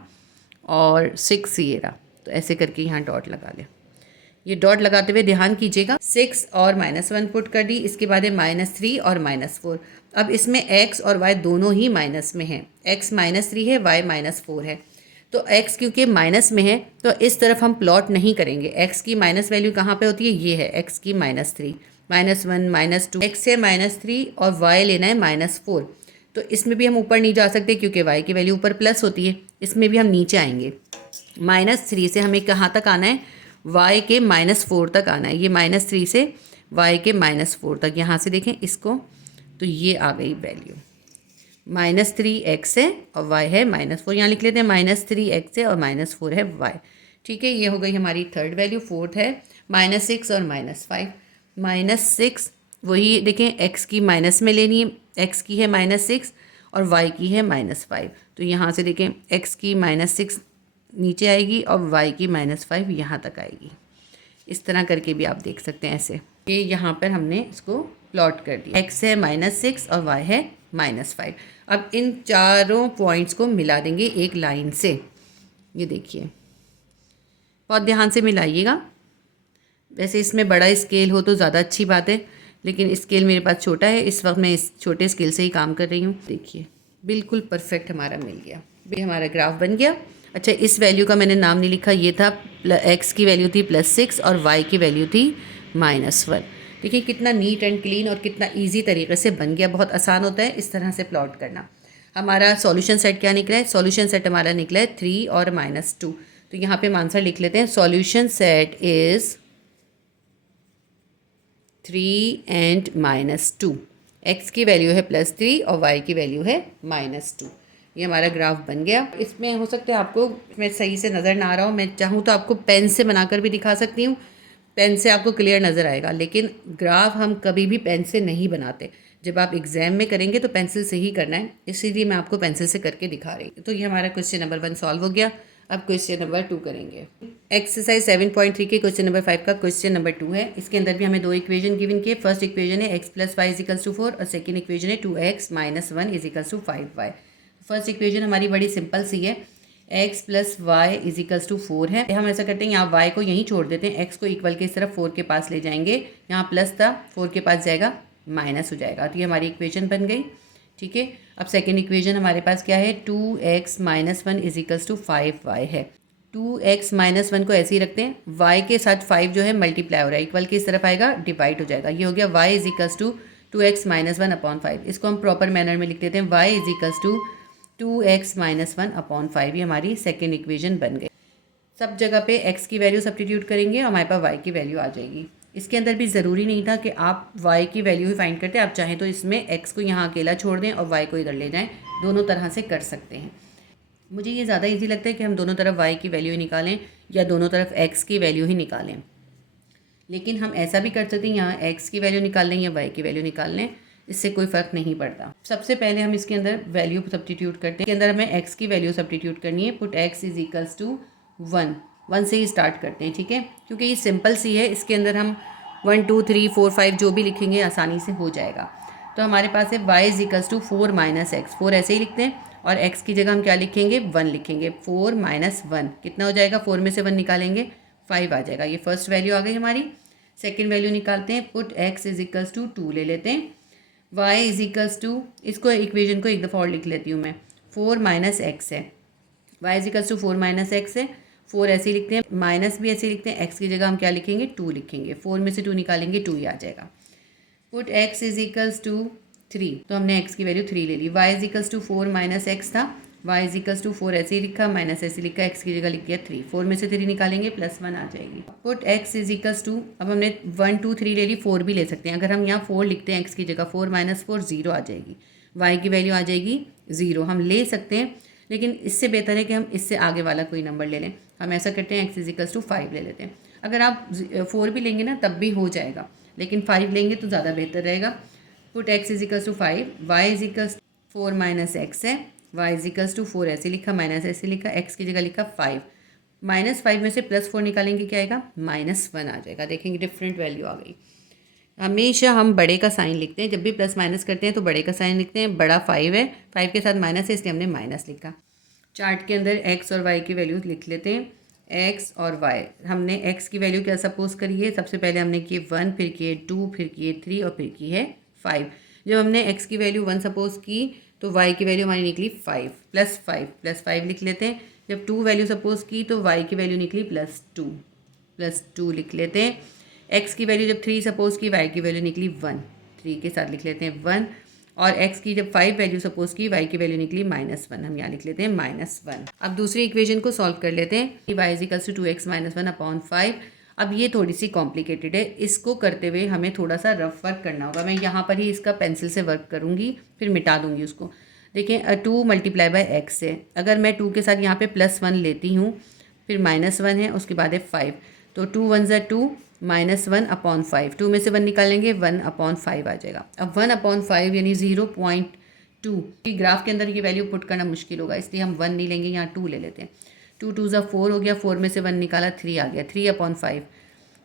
और 6 ये रहा, तो ऐसे करके यहाँ डॉट लगा लें। ये डॉट लगाते हुए ध्यान कीजिएगा, 6 और -1 पुट कर दी, इसके बाद है -3 और -4। अब इसमें x और y दोनों ही माइनस में हैं, x -3 है, y -4 है। तो x क्योंकि माइनस में है तो इस तरफ हम प्लॉट नहीं करेंगे। x की माइनस वैल्यू कहाँ पे होती है, ये है x की -3, -1 -2, x है -3 और y लेना है -4। तो इसमें भी हम ऊपर नहीं जा सकते क्योंकि y की वैल्यू ऊपर प्लस होती है, इसमें भी हम नीचे आएंगे। -3 से हमें कहाँ तक आना है, y के -4 तक आना है। ये -3 से y के -4 तक, यहाँ से देखें इसको, तो ये आ गई वैल्यू। -3x है और y है -4, यहाँ लिख लेते हैं -3x है और -4 है y। ठीक है, ये हो गई हमारी थर्ड वैल्यू। फोर्थ है -6 और -5। -6 वही देखें x की माइनस में लेनी है, x की है -6 और y की है -5, तो यहाँ से देखें x की -6 नीचे आएगी और y की -5 यहाँ तक आएगी। इस तरह करके भी आप देख सकते हैं ऐसे। ये यहाँ पर हमने इसको प्लॉट कर दिया, x है -6 और y है -5। अब इन चारों पॉइंट्स को मिला देंगे एक लाइन से। ये देखिए बहुत ध्यान से मिलाइएगा। वैसे इसमें बड़ा स्केल हो तो ज़्यादा अच्छी बात है, लेकिन स्केल मेरे पास छोटा है, इस वक्त मैं इस छोटे स्केल से ही काम कर रही हूँ। देखिए बिल्कुल परफेक्ट हमारा मिल गया, भी हमारा ग्राफ बन गया। अच्छा, इस वैल्यू का मैंने नाम नहीं लिखा, ये था x की वैल्यू थी +6 और y की वैल्यू थी -1। देखिए कितना नीट एंड क्लीन और कितना इजी तरीके से बन गया। बहुत आसान होता है इस तरह से प्लॉट करना। हमारा सॉल्यूशन सेट क्या निकला है, सॉल्यूशन सेट हमारा निकला है 3 और -2। तो यहाँ पे हम आंसर लिख लेते हैं, solution set is 3 and -2। x की वैल्यू है +3 और y की वैल्यू है -2। ये हमारा ग्राफ बन गया। इसमें हो सकता है आपको मैं सही से नज़र ना आ रहा हूँ, मैं चाहूँ तो आपको पेन से बनाकर भी दिखा सकती हूँ, पेन से आपको क्लियर नज़र आएगा, लेकिन ग्राफ हम कभी भी पेन से नहीं बनाते। जब आप एग्जाम में करेंगे तो पेंसिल से ही करना है, इसीलिए मैं आपको पेंसिल से करके दिखा रही हूँ। तो ये हमारा क्वेश्चन नंबर 1 सॉल्व हो गया। अब क्वेश्चन नंबर 2 करेंगे। एक्सरसाइज 7.3 के क्वेश्चन नंबर 5 का क्वेश्चन नंबर 2 है। इसके अंदर भी हमें 2 इक्वेशन गिवन किए। फर्स्ट इक्वेशन है x + y = 4 और सेकेंड इक्वेशन है 2x - 1 = 5y। फर्स्ट इक्वेशन हमारी बड़ी सिंपल सी है, x plus y is equals to 4 है। हम ऐसा करते हैं, यहाँ वाई को यहीं छोड़ देते हैं, एक्स को इक्वल के इस तरफ 4 के पास ले जाएंगे, यहाँ प्लस था 4 के पास जाएगा माइनस हो जाएगा। तो ये हमारी इक्वेशन बन गई। ठीक है, अब सेकेंड इक्वेशन हमारे पास क्या है, 2x minus 1 is equals to 5y है। 2x माइनस 1 को ऐसे ही रखते हैं, y के साथ 5 जो है मल्टीप्लाई हो रहा है, इक्वल की इस तरफ आएगा डिवाइड हो जाएगा। ये हो गया y is equals to 2x minus 1 upon 5। इसको हम प्रॉपर मैनर में लिख देते हैं, y is equals to 2x minus 1 upon 5। ये हमारी सेकेंड इक्वेशन बन गई। सब जगह पे x की वैल्यू सब्स्टिट्यूट करेंगे और हमारे पास y की वैल्यू आ जाएगी। इसके अंदर भी ज़रूरी नहीं था कि आप y की वैल्यू ही फाइंड करते, आप चाहें तो इसमें x को यहाँ अकेला छोड़ दें और y को इधर ले जाएं, दोनों तरह से कर सकते हैं। मुझे ये ज़्यादा इजी लगता है कि हम दोनों तरफ y की वैल्यू ही निकालें या दोनों तरफ x की वैल्यू ही निकालें, लेकिन हम ऐसा भी कर सकते हैं, यहाँ x की वैल्यू निकाल लें या y की वैल्यू निकाल लें, इससे कोई फ़र्क नहीं पड़ता। सबसे पहले हम इसके अंदर वैल्यू सब्स्टिट्यूट करते हैं। इसके अंदर हमें x की वैल्यू सब्स्टिट्यूट करनी है। Put x is equals to 1 से ही स्टार्ट करते हैं, ठीक है, क्योंकि ये सिंपल सी है। इसके अंदर हम 1 2 3 4 5 जो भी लिखेंगे आसानी से हो जाएगा। तो हमारे पास है y is equals to 4 minus x, 4 ऐसे ही लिखते हैं और x की जगह हम क्या लिखेंगे, 1 लिखेंगे। 4 माइनस 1 कितना हो जाएगा, 4 में से 1 निकालेंगे 5 आ जाएगा। ये फर्स्ट वैल्यू आ गई हमारी। सेकेंड वैल्यू निकालते हैं, put x is equals to 2 ले लेते हैं। y इज इक्वल्स टू, इसको इक्वेशन को एक दफ़ा और लिख लेती हूँ मैं, 4 माइनस एक्स है, y is equals to 4 minus x है। 4 ऐसे ही लिखते हैं, माइनस भी ऐसे ही लिखते हैं, x की जगह हम क्या लिखेंगे, 2 लिखेंगे। 4 में से 2 निकालेंगे 2 ही आ जाएगा। Put x is equals to 3, तो हमने x की वैल्यू 3 ले ली। y is equals to 4 minus x था, y इज इक्वल्स टू 4 ऐसे ही लिखा, माइनस ऐसे लिखा, x की जगह लिख दिया 3। 4 में से 3 निकालेंगे +1 आ जाएगी। Put x is equals to, अब हमने 1 2 3 ले ली, 4 भी ले सकते हैं। अगर हम यहाँ 4 लिखते हैं x की जगह, 4 माइनस 4 0 आ जाएगी, y की वैल्यू आ जाएगी 0। हम ले सकते हैं, लेकिन इससे बेहतर है कि हम इससे आगे वाला कोई नंबर ले लें। हम ऐसा करते हैं, x इज इक्वल्स टू 5 ले लेते हैं। अगर आप 4 भी लेंगे ना तब भी हो जाएगा, लेकिन 5 लेंगे तो ज़्यादा बेहतर रहेगा। Put x is equals to 5, y is equals 4 minus x है, y इज इक्वल्स टू 4 ऐसे लिखा, माइनस ऐसे लिखा, x की जगह लिखा 5। -5 में से +4 निकालेंगे क्या आएगा, -1 आ जाएगा। देखेंगे डिफरेंट वैल्यू आ गई। हमेशा हम बड़े का साइन लिखते हैं, जब भी प्लस माइनस करते हैं तो बड़े का साइन लिखते हैं। बड़ा 5 है, 5 के साथ माइनस है इसलिए हमने माइनस लिखा। चार्ट के अंदर x और y की वैल्यू लिख लेते हैं। x और y, हमने x की वैल्यू क्या सपोज करी है, सबसे पहले हमने की 1, फिर किए 2, फिर किए 3 और फिर की है 5। जब हमने x की वैल्यू 1 सपोज की तो y की वैल्यू हमारी निकली 5 + 5 लिख लेते हैं। जब 2 वैल्यू सपोज की तो y की वैल्यू निकली +2 लिख लेते हैं। x की वैल्यू जब 3 सपोज की, y की वैल्यू निकली 1, 3 के साथ लिख लेते हैं 1। और x की जब 5 वैल्यू सपोज की, y की वैल्यू निकली -1, हम यहाँ लिख लेते हैं -1। अब दूसरी इक्वेशन को सॉल्व कर लेते हैं, y is equals to 2x minus 1 upon 5। अब ये थोड़ी सी कॉम्प्लिकेटेड है, इसको करते हुए हमें थोड़ा सा रफ वर्क करना होगा। मैं यहाँ पर ही इसका पेंसिल से वर्क करूँगी, फिर मिटा दूँगी उसको। देखिए 2 मल्टीप्लाई बाय x है, अगर मैं 2 के साथ यहाँ पे +1 लेती हूँ, फिर -1 है, उसके बाद है 5, तो 2 1 ज़ा 2, -1 अपॉन 5। 2 में से 1 निकालेंगे, 1 अपॉन 5 आ जाएगा। अब 1 अपॉन 5 यानी 0.2 की ग्राफ के अंदर ये वैल्यू पुट करना मुश्किल होगा, इसलिए हम 1 नहीं लेंगे, यहाँ 2 ले लेते हैं। 2 2 ज़ा 4 हो गया, 4 में से 1 निकाला 3 आ गया। 3 अपॉन 5,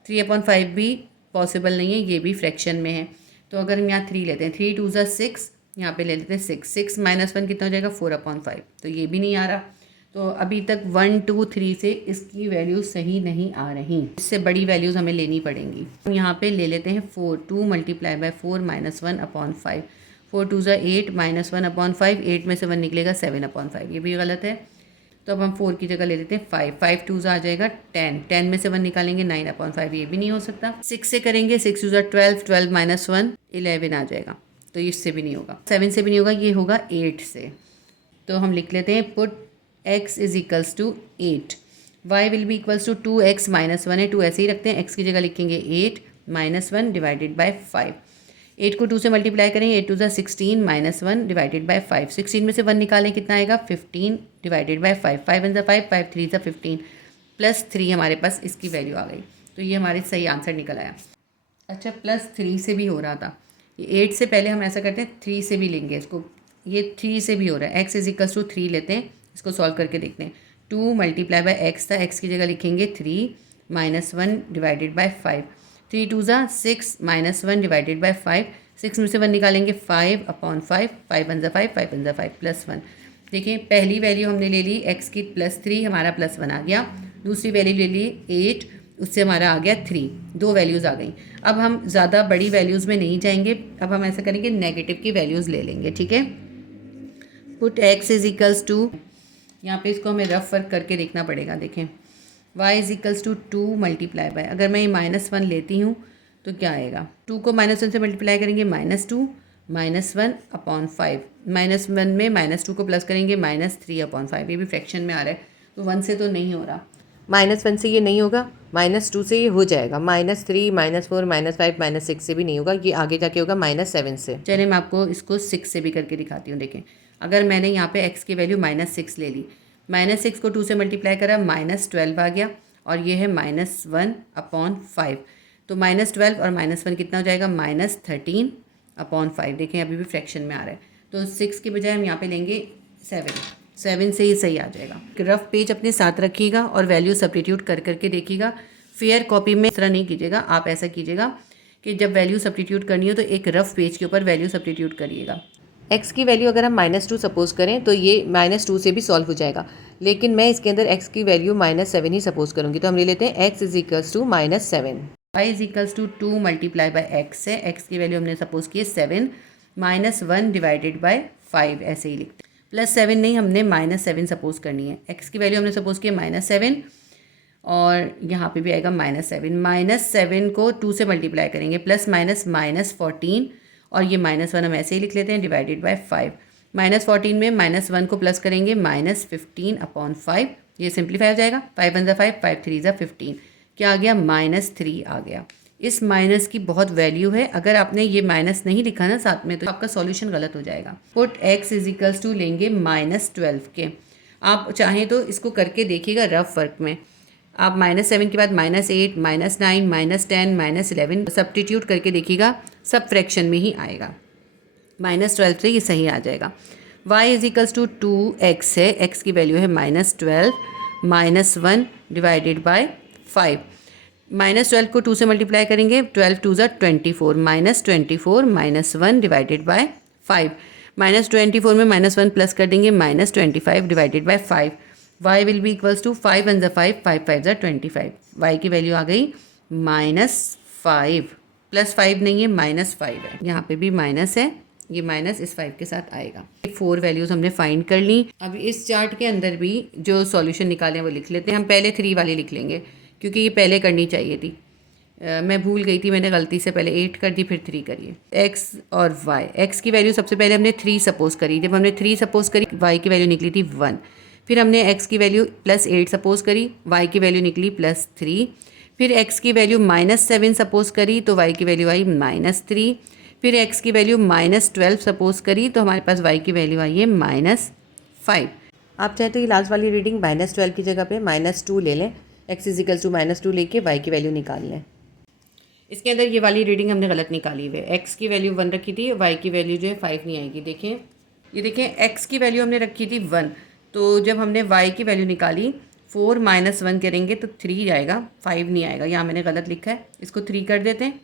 3 अपॉन 5 भी पॉसिबल नहीं है, ये भी फ्रैक्शन में है। तो अगर हम यहाँ 3 लेते हैं, 3 2 ज़ा 6, यहाँ पे ले लेते हैं 6, 6 माइनस 1 कितना हो जाएगा, 4 अपॉन 5, तो ये भी नहीं आ रहा। तो अभी तक 1 2 3 से इसकी वैल्यूज़ सही नहीं आ रही, इससे बड़ी वैल्यूज़ हमें लेनी पड़ेंगी। हम यहाँ पे ले लेते हैं 4, 2 मल्टीप्लाई बाय 4 -1 अपॉन 5, 4 2 ज़ा 8, -1 अपॉन 5, 8 में से 1 निकलेगा 7 अपॉन 5, ये भी गलत है। तो अब हम 4 की जगह ले लेते हैं 5, 5 2 ज़ा आ जाएगा 10, 10 में से 1 निकालेंगे 9 अपॉन 5, ये भी नहीं हो सकता। 6 से करेंगे, 6 2 ज़ा 12, 12 माइनस 1 11 आ जाएगा, तो इससे भी नहीं होगा। 7 से भी नहीं होगा, ये होगा 8 से। तो हम लिख लेते हैं, put x is equals to 8, y will be equals to 2x minus 1 है, 2 ऐसे ही रखते हैं, x की जगह लिखेंगे 8 -1 डिवाइडेड बाय 5। 8 को 2 से मल्टीप्लाई करेंगे, 8 2 ज़ा 16 -1 डिवाइडेड बाय 5। 16 में से 1 निकालें, कितना आएगा, 15 डिवाइडेड बाय 5। 5 1 ज़ा 5, 5 3 ज़ा 15 +3 हमारे पास इसकी वैल्यू आ गई, तो ये हमारे सही आंसर निकल आया। अच्छा, +3 से भी हो रहा था, ये 8 से पहले हम ऐसा करते हैं 3 से भी लेंगे इसको, ये 3 से भी हो रहा है। x इज इक्वल्स टू 3 लेते हैं, इसको सॉल्व करके देखते हैं। 2 मल्टीप्लाई बाय x था, x की जगह लिखेंगे 3 -1 डिवाइडेड बाय 5। 3 2 ज़ा 6 -1 डिवाइडेड बाय 5। 6 में से 1 निकालेंगे, 5 अपॉन 5, 5 1 ज़ा 5, 5 1 ज़ा 5 +1। देखिए पहली वैल्यू हमने ले ली x की +3, हमारा +1 आ गया। दूसरी वैल्यू ले ली 8, उससे हमारा आ गया 3, 2 वैल्यूज़ आ गई। अब हम ज़्यादा बड़ी वैल्यूज़ में नहीं जाएंगे, अब हम ऐसा करेंगे नेगेटिव की वैल्यूज़ ले लेंगे, ठीक है। Put x is equals to, यहाँ पे इसको हमें रफ वर्क करके देखना पड़ेगा। देखें y is equals to 2 multiply by, अगर मैं ये -1 लेती हूँ तो क्या आएगा, 2 को -1 से मल्टीप्लाई करेंगे -2 -1/5, -1 में -2 को प्लस करेंगे -3/5, ये भी फ्रैक्शन में आ रहा है तो 1 से तो नहीं हो रहा। -1 से ये नहीं होगा, -2 से ये हो जाएगा, -3 -4 -5 -6 से भी नहीं होगा, ये आगे जाके होगा -7 से। चलिए मैं आपको इसको 6 से भी करके दिखाती हूँ। देखें अगर मैंने यहाँ पे x की वैल्यू -6 ले ली, -6 को 2 से मल्टीप्लाई करा -12 आ गया, और ये है -1/5, तो -12 और -1 कितना हो जाएगा, -13/5। देखें अभी भी फ्रैक्शन में आ रहा है, तो 6 के बजाय हम यहाँ पे लेंगे 7 से ही सही आ जाएगा। रफ पेज अपने साथ रखिएगा और वैल्यू सब्स्टिट्यूट कर करके देखिएगा। फेयर कॉपी में इस तरह नहीं कीजिएगा, आप ऐसा कीजिएगा कि जब वैल्यू सब्स्टिट्यूट करनी हो तो एक रफ पेज के ऊपर वैल्यू सब्स्टिट्यूट करिएगा। x की वैल्यू अगर हम -2 सपोज़ करें तो ये -2 से भी सॉल्व हो जाएगा, लेकिन मैं इसके अंदर x की वैल्यू -7 ही सपोज़ करूँगी, तो हम ले लेते हैं x is equals to -7। y is equals to 2 multiply by x है, x की वैल्यू हमने सपोज की है 7, -1 डिवाइडेड बाय 5 ऐसे ही लिखते हैं। +7 नहीं, हमने -7 सपोज करनी है। x की वैल्यू हमने सपोज की है -7, और यहाँ पे भी आएगा -7। -7 को 2 से मल्टीप्लाई करेंगे, प्लस माइनस -14, और ये -1 हम ऐसे ही लिख लेते हैं डिवाइडेड बाय 5। -14 में -1 को प्लस करेंगे -15/5, ये सिंप्लीफाई हो जाएगा, 5 1 5, 5 3 15, क्या आ गया, -3 आ गया। इस माइनस की बहुत वैल्यू है, अगर आपने ये माइनस नहीं लिखा ना साथ में तो आपका सॉल्यूशन गलत हो जाएगा। Put x is equals to लेंगे -12 के, आप चाहें तो इसको करके देखिएगा रफ वर्क में, आप -7 के बाद -8 -9 -10 -11 सब्स्टिट्यूट करके देखिएगा, सब फ्रैक्शन में ही आएगा। -12 से ये सही आ जाएगा। y is equals to 2x है, x की वैल्यू है -12, -1 डिवाइडेड बाय 5। -12 को 2 से मल्टीप्लाई करेंगे, 12 2 ज़ा 24, -24 -1 डिवाइडेड बाय 5। -24 में -1 प्लस कर देंगे, -25 divided by 5। y will be equals to 5 1 ज़ा 5, 5 5 ज़ा 25। y की वैल्यू आ गई -5, +5 नहीं है, -5 है, यहाँ पे भी माइनस है, ये माइनस इस 5 के साथ आएगा। 4 वैल्यूज़ हमने फाइंड कर ली। अब इस चार्ट के अंदर भी जो सॉल्यूशन निकाले हैं वो लिख लेते हैं। हम पहले 3 वाली लिख लेंगे क्योंकि ये पहले करनी चाहिए थी, मैं भूल गई थी, मैंने गलती से पहले 8 कर दी फिर 3 करिए। x और y, x की वैल्यू सबसे पहले हमने 3 सपोज करी, जब हमने 3 सपोज करी y की वैल्यू निकली थी 1। फिर हमने x की वैल्यू +8 सपोज करी, y की वैल्यू निकली +3। फिर x की वैल्यू -7 सपोज करी तो y की वैल्यू आई -3। फिर x की वैल्यू -12 सपोज करी तो हमारे पास y की वैल्यू आई है -5। आप चाहे तो ये लास्ट वाली रीडिंग -12 की जगह पे -2 ले लें, x इज इक्वल्स टू -2 लेके y की वैल्यू निकाल लें। इसके अंदर ये वाली रीडिंग हमने गलत निकाली हुई है, x की वैल्यू 1 रखी थी, y की वैल्यू जो है 5 नहीं आएगी। देखें ये देखें, x की वैल्यू हमने रखी थी 1, तो जब हमने y की वैल्यू निकाली 4 - 1 करेंगे तो 3 आएगा, 5 नहीं आएगा, यहाँ मैंने गलत लिखा है, इसको 3 कर देते हैं,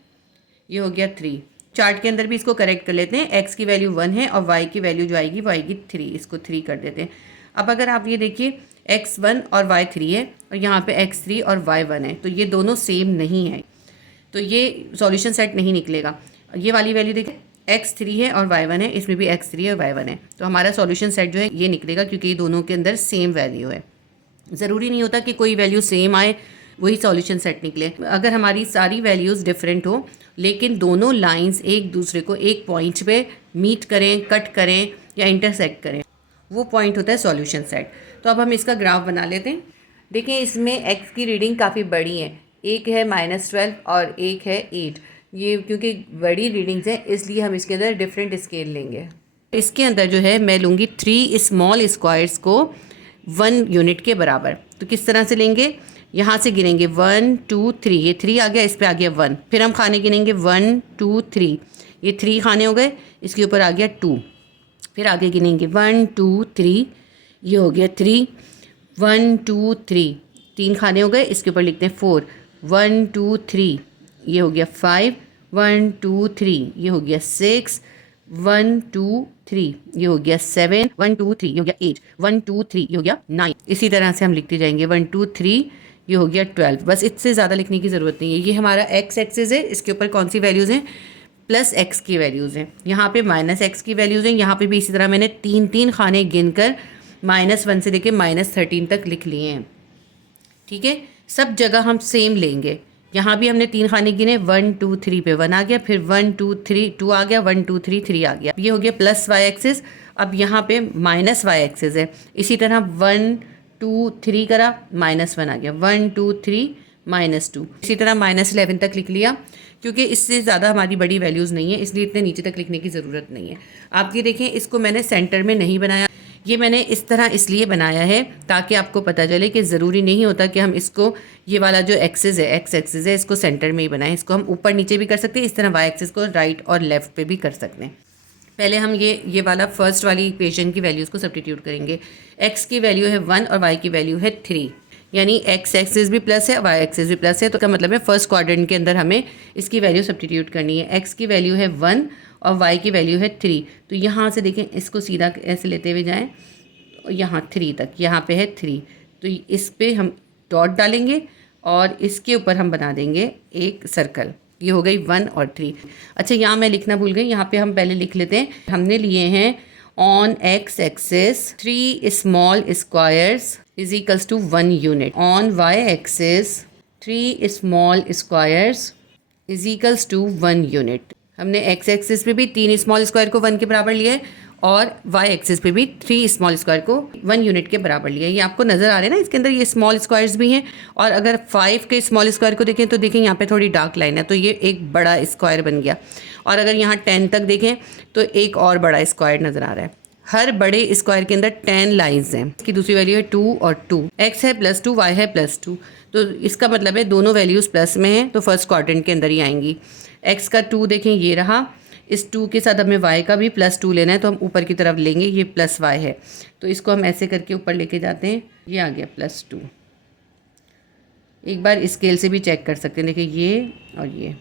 ये हो गया 3। चार्ट के अंदर भी इसको करेक्ट कर लेते हैं, x की वैल्यू 1 है और y की वैल्यू जो आएगी वो आएगी 3, इसको 3 कर देते हैं। अब अगर आप ये देखिए x 1 और y 3 है और यहाँ पे x 3 और y 1 है, तो ये दोनों सेम नहीं है, तो ये सॉल्यूशन सेट नहीं निकलेगा। ये वाली वैल्यू देखिए x 3 है और y 1 है, इसमें भी x 3 है और y 1 है, तो हमारा सॉल्यूशन सेट जो है ये निकलेगा क्योंकि ये दोनों के अंदर सेम वैल्यू है। ज़रूरी नहीं होता कि कोई वैल्यू सेम आए वही सॉल्यूशन सेट निकले, अगर हमारी सारी वैल्यूज़ डिफरेंट हो लेकिन दोनों लाइंस एक दूसरे को एक पॉइंट पे मीट करें, कट करें या इंटरसेक्ट करें, वो पॉइंट होता है सॉल्यूशन सेट। तो अब हम इसका ग्राफ बना लेते हैं। देखिए इसमें x की रीडिंग काफ़ी बड़ी है, एक है -12 और एक है 8, ये क्योंकि बड़ी रीडिंग्स हैं इसलिए हम इसके अंदर डिफरेंट स्केल लेंगे। इसके अंदर जो है मैं लूँगी 3 स्मॉल स्क्वायर्स को 1 यूनिट के बराबर। तो किस तरह से लेंगे, यहाँ से गिनेंगे 1 2 3, ये 3 आ गया, इस पे आ गया 1, फिर हम खाने गिनेंगे 1 2 3, ये 3 खाने हो गए, इसके ऊपर आ गया 2, फिर आगे गिनेंगे 1 2 3, ये हो गया 3, 1 2 3, 3 खाने हो गए, इसके ऊपर लिखते हैं 4, 1 2 3, ये हो गया 5, 1 2 3, ये हो गया 6, 1 2 3 ये हो गया 7, 1 2 3 ये हो गया 8, 1 2 3 ये हो गया 9। इसी तरह से हम लिखते जाएंगे 1 2 3 ये हो गया 12। बस इससे ज़्यादा लिखने की ज़रूरत नहीं है। ये हमारा एक्स एक्सिस है, इसके ऊपर कौन सी वैल्यूज़ हैं, प्लस एक्स की वैल्यूज़ हैं, यहाँ पे माइनस एक्स की वैल्यूज़ हैं। यहाँ पे भी इसी तरह मैंने 3 खाने गिनकर -1 से लेके -13 तक लिख लिए हैं। ठीक है, सब जगह हम सेम लेंगे। यहाँ भी हमने 3 खाने गिने, 1 2 3 पे 1 आ गया, फिर 1 2 3 2 आ गया, 1 2 3 3 आ गया। ये हो गया प्लस वाई एक्सिस। अब यहाँ पे माइनस वाई एक्सिस है। इसी तरह 1 2 3 करा, -1 आ गया, 1 2 3 -2। इसी तरह -11 तक लिख लिया, क्योंकि इससे ज़्यादा हमारी बड़ी वैल्यूज़ नहीं है, इसलिए इतने नीचे तक लिखने की ज़रूरत नहीं है। आप ये देखें, इसको मैंने सेंटर में नहीं बनाया। ये मैंने इस तरह इसलिए बनाया है ताकि आपको पता चले कि ज़रूरी नहीं होता कि हम इसको, ये वाला जो एक्सिस है, एक्स एक्सिस है, इसको सेंटर में ही बनाएं। इसको हम ऊपर नीचे भी कर सकते हैं, इस तरह वाई एक्सिस को राइट और लेफ़्ट पे भी कर सकते हैं। पहले हम ये वाला फर्स्ट वाली इक्वेशन की वैल्यूज़ को सब्स्टिट्यूट करेंगे। एक्स की वैल्यू है 1 और वाई की वैल्यू है 3, यानी एक्स एक्सिस भी प्लस है, वाई एक्सिस भी प्लस है। तो क्या मतलब है, फर्स्ट क्वाड्रेंट के अंदर हमें इसकी वैल्यू सब्स्टिट्यूट करनी है। एक्स की वैल्यू है 1 और वाई की वैल्यू है 3। तो यहाँ से देखें, इसको सीधा ऐसे लेते हुए जाएँ, यहाँ 3 तक, यहाँ पे है 3, तो इस पे हम डॉट डालेंगे और इसके ऊपर हम बना देंगे एक सर्कल। ये हो गई 1 और 3। अच्छा, यहाँ मैं लिखना भूल गई, यहाँ पे हम पहले लिख लेते हैं। हमने लिए हैं on x axis 3 small squares is equals to 1 unit, on y axis 3 small squares is equals to 1 unit. हमने एक्स एक्सिस पे भी 3 स्मॉल स्क्वायर को 1 के बराबर लिया है और वाई एक्सिस पे भी 3 स्मॉल स्क्वायर को 1 यूनिट के बराबर लिया है। ये आपको नज़र आ रहे हैं ना, इसके अंदर ये स्मॉल स्क्वायर्स भी हैं। और अगर 5 के स्मॉल स्क्वायर को देखें तो देखें यहाँ पे थोड़ी डार्क लाइन है, तो ये एक बड़ा स्क्वायर बन गया। और अगर यहाँ 10 तक देखें तो एक और बड़ा स्क्वायर नज़र आ रहा है। हर बड़े स्क्वायर के अंदर 10 लाइन्स हैं। इसकी दूसरी वैल्यू है 2 और 2, एक्स है +2, वाई है +2। तो इसका मतलब है दोनों वैल्यूज़ प्लस में हैं, तो फर्स्ट क्वाड्रेंट के अंदर ही आएंगी। एक्स का 2 देखें, ये रहा। इस 2 के साथ हमें y का भी +2 लेना है, तो हम ऊपर की तरफ लेंगे, ये +y है, तो इसको हम ऐसे करके ऊपर लेके जाते हैं। ये आ गया +2। एक बार स्केल से भी चेक कर सकते हैं, देखिए ये और ये,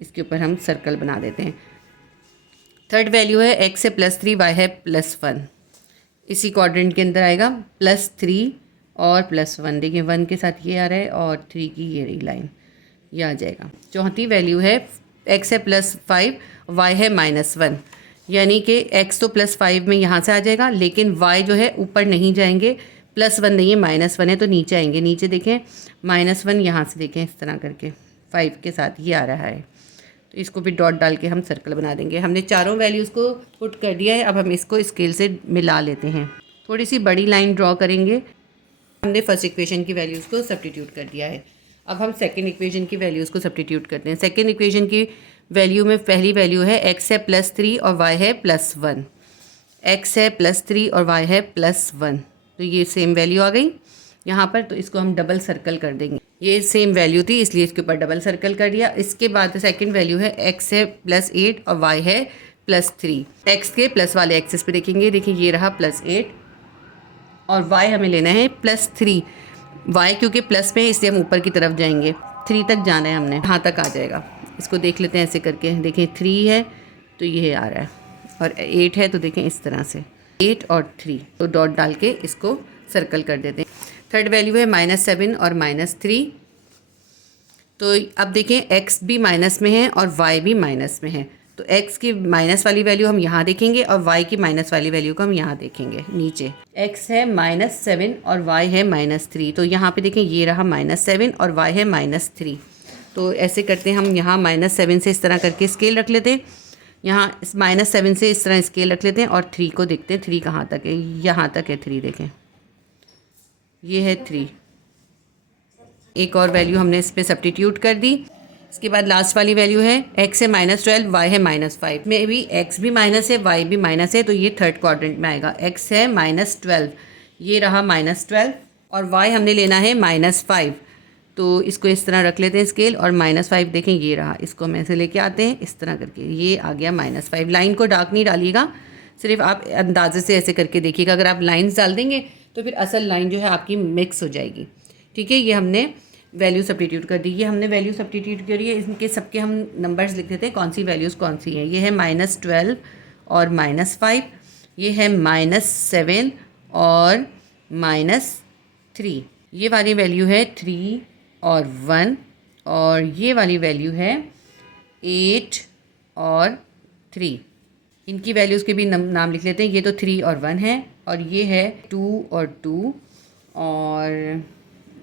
इसके ऊपर हम सर्कल बना देते हैं। थर्ड वैल्यू है x है +3, y है +1। इसी क्वाड्रेंट के अंदर आएगा +3 और +1। देखिए 1 के साथ ये आ रहा है और 3 की ये रही लाइन, ये आ जाएगा। चौथी वैल्यू है x है +5, y है -1, यानी कि x तो +5 में यहाँ से आ जाएगा, लेकिन y जो है ऊपर नहीं जाएंगे, +1 नहीं है, -1 है, तो नीचे आएंगे। नीचे देखें -1, यहाँ से देखें इस तरह करके 5 के साथ ये आ रहा है, तो इसको भी डॉट डाल के हम सर्कल बना देंगे। हमने चारों वैल्यूज़ को पुट कर दिया है। अब हम इसको स्केल से मिला लेते हैं। थोड़ी सी बड़ी लाइन ड्रॉ करेंगे। हमने फर्स्ट इक्वेशन की वैल्यूज़ को सब्स्टिट्यूट कर दिया है। अब हम सेकेंड इक्वेशन की वैल्यूज़ को सब्स्टिट्यूट करते हैं। सेकेंड इक्वेशन की वैल्यू में पहली वैल्यू है x है +3 और y है +1। x है +3 और y है +1, तो ये सेम वैल्यू आ गई यहाँ पर, तो इसको हम डबल सर्कल कर देंगे। ये सेम वैल्यू थी, इसलिए इसके ऊपर डबल सर्कल कर दिया। इसके बाद सेकेंड वैल्यू है x है +8 और y है +3। x के प्लस वाले एक्सिस पे देखेंगे, देखिए ये रहा +8 और y हमें लेना है +3। y क्योंकि प्लस में है इसलिए हम ऊपर की तरफ जाएंगे, 3 तक जाना है हमने, यहाँ तक आ जाएगा। इसको देख लेते हैं ऐसे करके, देखें 3 है तो ये आ रहा है और 8 है, तो देखें इस तरह से 8 और 3, तो डॉट डाल के इसको सर्कल कर देते हैं। थर्ड वैल्यू है -7 और -3। तो अब देखें x भी माइनस में है और y भी माइनस में है, तो x की माइनस वाली वैल्यू हम यहाँ देखेंगे और y की माइनस वाली वैल्यू को हम यहाँ देखेंगे नीचे। x है -7 और y है -3, तो यहाँ पे देखें ये रहा -7 और y है -3। तो ऐसे करते हैं हम, यहाँ -7 से इस तरह करके स्केल रख लेते हैं, यहाँ -7 से इस तरह स्केल रख लेते हैं और 3 को देखते हैं 3 कहाँ तक है। यहाँ तक है 3, देखें ये है 3। एक और वैल्यू हमने इस पर सब्स्टिट्यूट कर दी। इसके बाद लास्ट वाली वैल्यू है x है -12, y है -5। में भी x भी माइनस है, y भी माइनस है, तो ये थर्ड क्वाड्रेंट में आएगा। x है -12, ये रहा -12 और y हमने लेना है -5, तो इसको इस तरह रख लेते हैं स्केल और -5 देखें ये रहा, इसको हम ऐसे लेके आते हैं इस तरह करके, ये आ गया -5। लाइन को डार्क नहीं डालिएगा, सिर्फ आप अंदाजे से ऐसे करके देखिएगा। अगर आप लाइंस डाल देंगे तो फिर असल लाइन जो है आपकी मिक्स हो जाएगी। ठीक है, ये हमने वैल्यू सब्स्टिट्यूट कर दी। ये हमने वैल्यू सब्स्टिट्यूट करी है, इनके सबके हम नंबर्स लिख देते हैं कौन सी वैल्यूज़ कौन सी हैं। ये है -12 और -5, ये है -7 और -3, ये वाली वैल्यू है 3 और 1, और ये वाली वैल्यू है 8 और 3। इनकी वैल्यूज़ के भी नाम लिख लेते हैं। ये तो 3 और 1 है, और ये है 2 और 2, और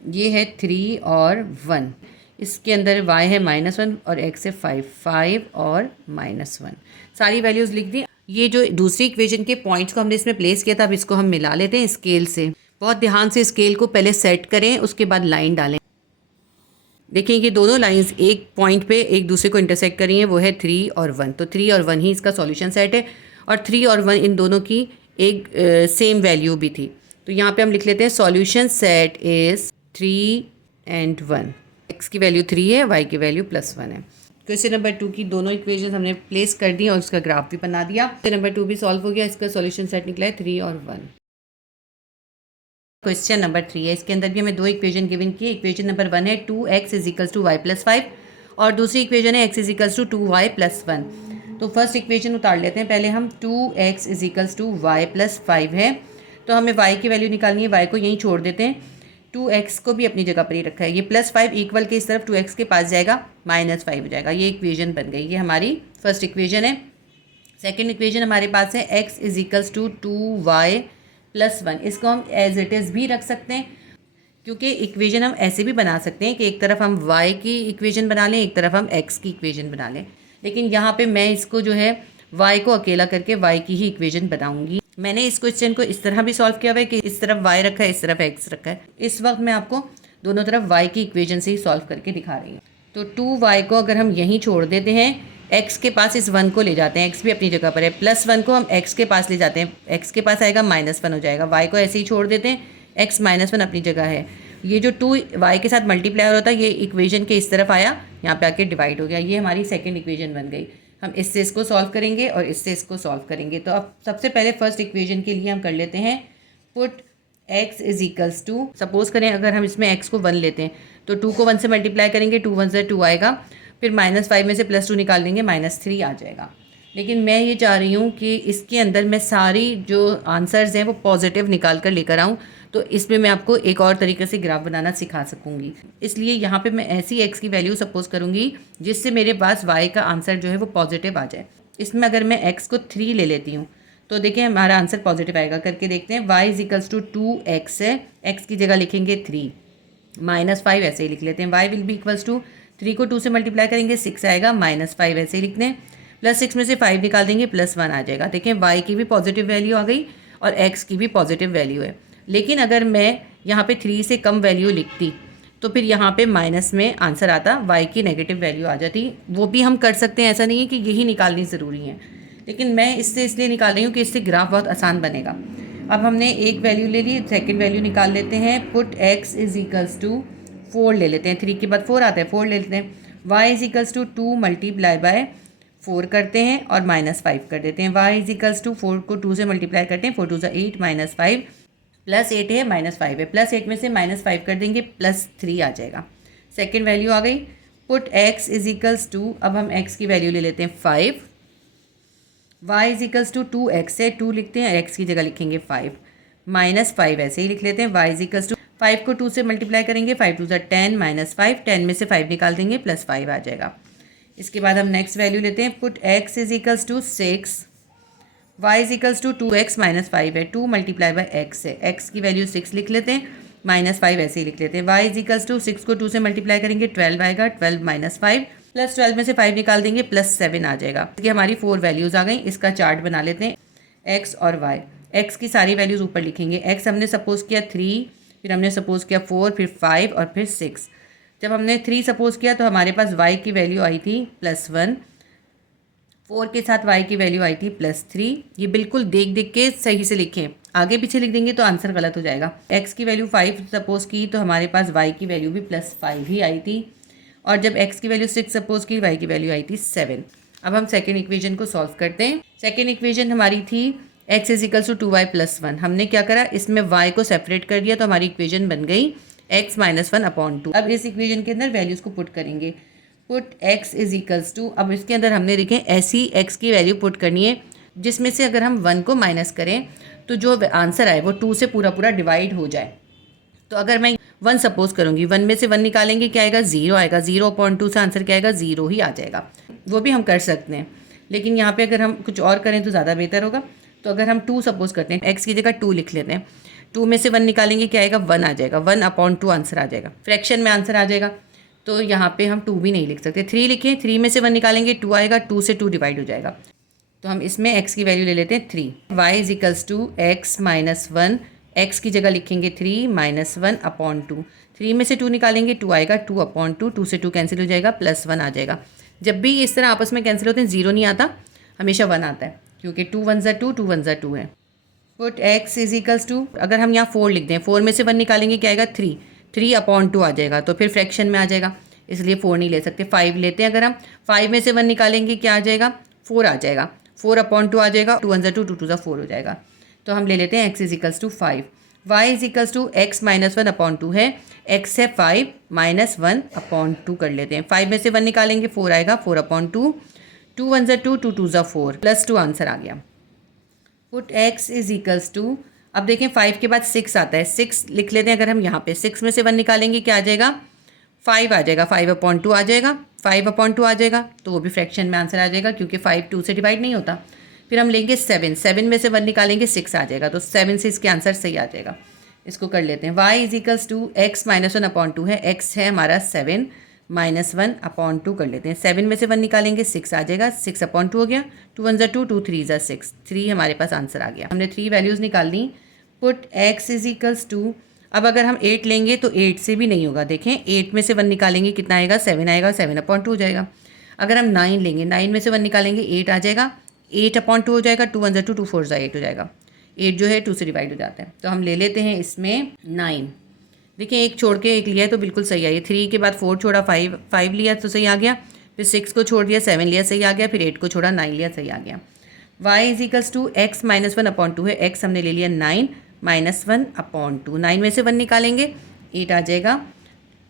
ये है 3 और 1। इसके अंदर y है -1 और x है 5 और -1। सारी वैल्यूज़ लिख दी। ये जो दूसरी इक्वेशन के पॉइंट्स को हमने इसमें प्लेस किया था, अब इसको हम मिला लेते हैं स्केल से। बहुत ध्यान से स्केल को पहले सेट करें, उसके बाद लाइन डालें। देखिए ये दोनों लाइंस एक पॉइंट पे एक दूसरे को इंटरसेक्ट कर रही हैं, वो है 3 और 1। तो 3 और 1 ही इसका सॉल्यूशन सेट है, और 3 और 1 इन दोनों की एक सेम वैल्यू भी थी। तो यहाँ पे हम लिख लेते हैं solution set is 3 and 1। x की वैल्यू 3 है, y की वैल्यू +1 है। क्वेश्चन नंबर 2 की दोनों इक्वेशन हमने प्लेस कर दी और उसका ग्राफ भी बना दिया। क्वेश्चन नंबर 2 भी सॉल्व हो गया, इसका सॉल्यूशन सेट निकला है 3 और 1। क्वेश्चन नंबर 3 है, इसके अंदर भी हमें दो इक्वेशन गिवन की। इक्वेशन नंबर 1 है 2x = y + 5, और दूसरी इक्वेशन है x = 2y + 1। तो फर्स्ट इक्वेशन उतार लेते हैं पहले हम। 2x = y + 5 है, तो हमें y की वैल्यू निकालनी है। y को यहीं छोड़ देते हैं, 2x को भी अपनी जगह पर ही रखा है। ये +5 इक्वल के इस तरफ 2x के पास जाएगा, -5 हो जाएगा। ये इक्वेशन बन गई, ये हमारी फर्स्ट इक्वेशन है। सेकेंड इक्वेशन हमारे पास है x = 2y + 1। इसको हम एज इट इज़ भी रख सकते हैं, क्योंकि इक्वेशन हम ऐसे भी बना सकते हैं कि एक तरफ हम y की इक्वेशन बना लें, एक तरफ हम x की इक्वेशन बना लें। लेकिन यहाँ पे मैं इसको जो है y को अकेला करके y की ही इक्वेशन बनाऊंगी। मैंने इस क्वेश्चन को इस तरह भी सॉल्व किया हुआ है कि इस तरफ y रखा है, इस तरफ x रखा है। इस वक्त मैं आपको दोनों तरफ y की इक्वेशन से ही सॉल्व करके दिखा रही हूँ। तो 2y को अगर हम यहीं छोड़ देते हैं, x के पास इस 1 को ले जाते हैं, x भी अपनी जगह पर है, +1 को हम x के पास ले जाते हैं, x के पास आएगा -1 हो जाएगा। y को ऐसे ही छोड़ देते हैं, x -1 अपनी जगह है। ये जो 2 y के साथ मल्टीप्लाई होता है, ये इक्वेशन के इस तरफ आया, यहाँ पे आके डिवाइड हो गया। ये हमारी सेकंड इक्वेशन बन गई। हम इससे इसको सॉल्व करेंगे और इससे इसको सॉल्व करेंगे। तो अब सबसे पहले फर्स्ट इक्वेशन के लिए हम कर लेते हैं पुट x = सपोज करें अगर हम इसमें x को 1 लेते हैं, तो 2 को 1 से मल्टीप्लाई करेंगे, 2 1 से 2 आएगा, फिर -5 में से +2 निकाल देंगे, -3 आ जाएगा। लेकिन मैं ये चाह रही हूँ कि इसके अंदर मैं सारी जो आंसर्स हैं वो पॉजिटिव निकाल कर लेकर आऊँ, तो इसमें मैं आपको एक और तरीके से ग्राफ बनाना सिखा सकूँगी। इसलिए यहाँ पे मैं ऐसी x की वैल्यू सपोज करूँगी जिससे मेरे पास y का आंसर जो है वो पॉजिटिव आ जाए। इसमें अगर मैं x को 3 ले लेती हूँ, तो देखिए हमारा आंसर पॉजिटिव आएगा। करके देखते हैं। y = 2x है, x की जगह लिखेंगे 3, -5 ऐसे ही लिख लेते हैं। y will be equals to 3 को 2 से मल्टीप्लाई करेंगे 6 आएगा, -5 ऐसे ही लिखते हैं, +6 में से 5 निकाल देंगे, +1 आ जाएगा। देखें y की भी पॉजिटिव वैल्यू आ गई और x की भी पॉजिटिव वैल्यू है। लेकिन अगर मैं यहाँ पे 3 से कम वैल्यू लिखती तो फिर यहाँ पे माइनस में आंसर आता, y की नेगेटिव वैल्यू आ जाती। वो भी हम कर सकते हैं, ऐसा नहीं है कि यही निकालनी ज़रूरी है, लेकिन मैं इससे इसलिए निकाल रही हूँ कि इससे ग्राफ बहुत आसान बनेगा। अब हमने एक वैल्यू ले ली, सेकंड वैल्यू निकाल लेते हैं। पुट x = 4 ले लेते हैं, 3 के बाद 4 आता है, 4 ले लेते हैं। y = 2 × 4 करते हैं और -5 कर देते हैं। y = 4 को 2 से मल्टीप्लाई करते हैं, 4 2 8 -5 +8 है, -5 है, +8 में से -5 कर देंगे, +3 आ जाएगा। सेकेंड वैल्यू आ गई। पुट x = अब हम x की वैल्यू ले लेते हैं 5, y = 2x है, 2 लिखते हैं, x की जगह लिखेंगे 5, -5 ऐसे ही लिख लेते हैं। y = 5 को 2 से मल्टीप्लाई करेंगे, 5 2 10 -5, 10 में से 5 निकाल देंगे, +5 आ जाएगा। इसके बाद हम नेक्स्ट वैल्यू लेते हैं। पुट x = 6, y = 2x - 5 है, 2 × x है, x की वैल्यू 6 लिख लेते हैं, -5 ऐसे ही लिख लेते हैं। y = 6 को 2 से मल्टीप्लाई करेंगे, 12 आएगा, 12 - 5 +12 में से 5 निकाल देंगे, +7 आ जाएगा। इसकी हमारी 4 वैल्यूज़ आ गई। इसका चार्ट बना लेते हैं x और y। x की सारी वैल्यूज़ ऊपर लिखेंगे। x हमने सपोज़ किया 3, फिर हमने सपोज़ किया 4, फिर 5 और फिर 6। जब हमने 3 सपोज़ किया तो हमारे पास y की वैल्यू आई थी +1, 4 के साथ y की वैल्यू आई थी +3। ये बिल्कुल देख देख के सही से लिखें, आगे पीछे लिख देंगे तो आंसर गलत हो जाएगा। x की वैल्यू 5 सपोज़ की तो हमारे पास y की वैल्यू भी +5 ही आई थी, और जब x की वैल्यू 6 सपोज़ की, y की वैल्यू आई थी 7। अब हम सेकेंड इक्वेशन को सॉल्व करते हैं। सेकेंड इक्वेशन हमारी थी x = 2y + 1। हमने क्या करा, इसमें y को सेपरेट कर दिया तो हमारी इक्वेशन बन गई x माइनस 1 अपॉन 2। अब इस इक्वेशन के अंदर वैल्यूज़ को पुट करेंगे। Put x is equals to, अब इसके अंदर हमने देखें ऐसी x की वैल्यू पुट करनी है जिसमें से अगर हम 1 को माइनस करें तो जो आंसर आए वो 2 से पूरा पूरा डिवाइड हो जाए। तो अगर मैं 1 सपोज करूँगी, 1 में से 1 निकालेंगे क्या आएगा, 0 आएगा। 0/2 से आंसर क्या आएगा, 0 ही आ जाएगा। वो भी हम कर सकते हैं, लेकिन यहाँ पे अगर हम कुछ और करें तो ज़्यादा बेहतर होगा। तो अगर हम 2 सपोज करते हैं, x की जगह 2 लिख लेते हैं। 2 में से 1 निकालेंगे क्या आएगा, 1 आ जाएगा। 1/2 आंसर आ जाएगा, फ्रैक्शन में आंसर आ जाएगा। तो यहाँ पे हम 2 भी नहीं लिख सकते, 3 लिखें। 3 में से 1 निकालेंगे 2 आएगा, 2 से 2 डिवाइड हो जाएगा। तो हम इसमें x की वैल्यू ले लेते हैं 3। y is equals to x minus 1, x की जगह लिखेंगे 3 माइनस 1/2। 3 में से 2 निकालेंगे 2 आएगा, 2/2। 2 से 2 कैंसिल हो जाएगा, प्लस 1 आ जाएगा। जब भी इस तरह आपस में कैंसिल होते हैं 0 नहीं आता, हमेशा 1 आता है, क्योंकि 2 1 ज़ा 2, 2 1 ज़ा 2 है। Put x is equals to, अगर हम यहाँ 4 लिख दें, 4 में से 1 निकालेंगे क्या आएगा, 3। 3/2 आ जाएगा, तो फिर फ्रैक्शन में आ जाएगा, इसलिए 4 नहीं ले सकते। 5 लेते हैं, अगर हम 5 में से 1 निकालेंगे क्या आ जाएगा, 4 आ जाएगा। 4/2 आ जाएगा, 2 1 ज़ा 2, 2 2 ज़ा 4 हो जाएगा। तो हम ले लेते हैं x is equals to 5। y is equals to x minus 1/2 है, x है 5 माइनस 1/2 कर लेते हैं। 5 में से 1 निकालेंगे 4 आएगा, 4/2। 2 1 ज़ा 2, 2 2 ज़ा 4, प्लस 2 आंसर आ गया। Put x is equals to, अब देखें 5 के बाद 6 आता है, 6 लिख लेते हैं। अगर हम यहाँ पे 6 में से 1 निकालेंगे क्या आ जाएगा, 5 आ जाएगा। 5/2 आ जाएगा, 5/2 आ जाएगा, तो वो भी फ्रैक्शन में आंसर आ जाएगा, क्योंकि 5 2 से डिवाइड नहीं होता। फिर हम लेंगे 7, 7 में से 1 निकालेंगे 6 आ जाएगा, तो 7 से इसके आंसर सही आ जाएगा। इसको कर लेते हैं। y is equals to x minus 1/2 है, x है हमारा 7 माइनस 1/2 कर लेते हैं। 7 में से 1 निकालेंगे 6 आ जाएगा, 6/2 हो गया। 2 1 ज़ा 2, 2 3 ज़ा 6, 3 हमारे पास आंसर आ गया। हमने 3 वैल्यूज़ निकाल ली। Put x is equals to, अब अगर हम 8 लेंगे तो 8 से भी नहीं होगा। देखें 8 में से 1 निकालेंगे कितना आएगा, 7 आएगा, 7/2 हो जाएगा। अगर हम 9 लेंगे, 9 में से 1 निकालेंगे 8 आ जाएगा, 8/2 हो जाएगा। 2 1 ज़ा 2, 2 4 ज़ा 8 हो जाएगा। 8 जो है 2 से डिवाइड हो जाता है, तो हम ले लेते हैं इसमें 9। देखिए एक छोड़ के एक लिया है तो बिल्कुल सही आई है। 3 के बाद 4 छोड़ा, 5 लिया तो सही आ गया। फिर 6 को छोड़ दिया, 7 लिया, सही आ गया। फिर 8 को छोड़ा, 9 लिया, सही आ गया। y is equals to x minus 1/2 है, x हमने ले लिया 9 माइनस 1/2। 9 में से 1 निकालेंगे 8 आ जाएगा,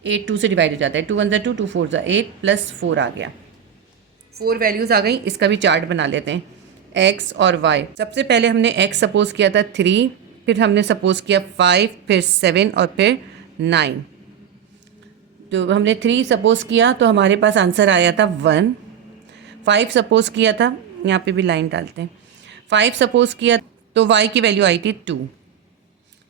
8 2 से डिवाइड हो जाता है। 2 1 ज़ा 2, 2 4 ज़ा 8, प्लस 4 आ गया। 4 वैल्यूज़ आ गई। इसका भी चार्ट बना लेते हैं, x और y। सबसे पहले हमने x सपोज किया था 3, फिर हमने सपोज किया 5, फिर 7 और फिर 9। तो हमने 3 सपोज किया तो हमारे पास आंसर आया था 1। 5 सपोज किया था, यहाँ पे भी लाइन डालते हैं। 5 सपोज किया तो y की वैल्यू आई थी 2।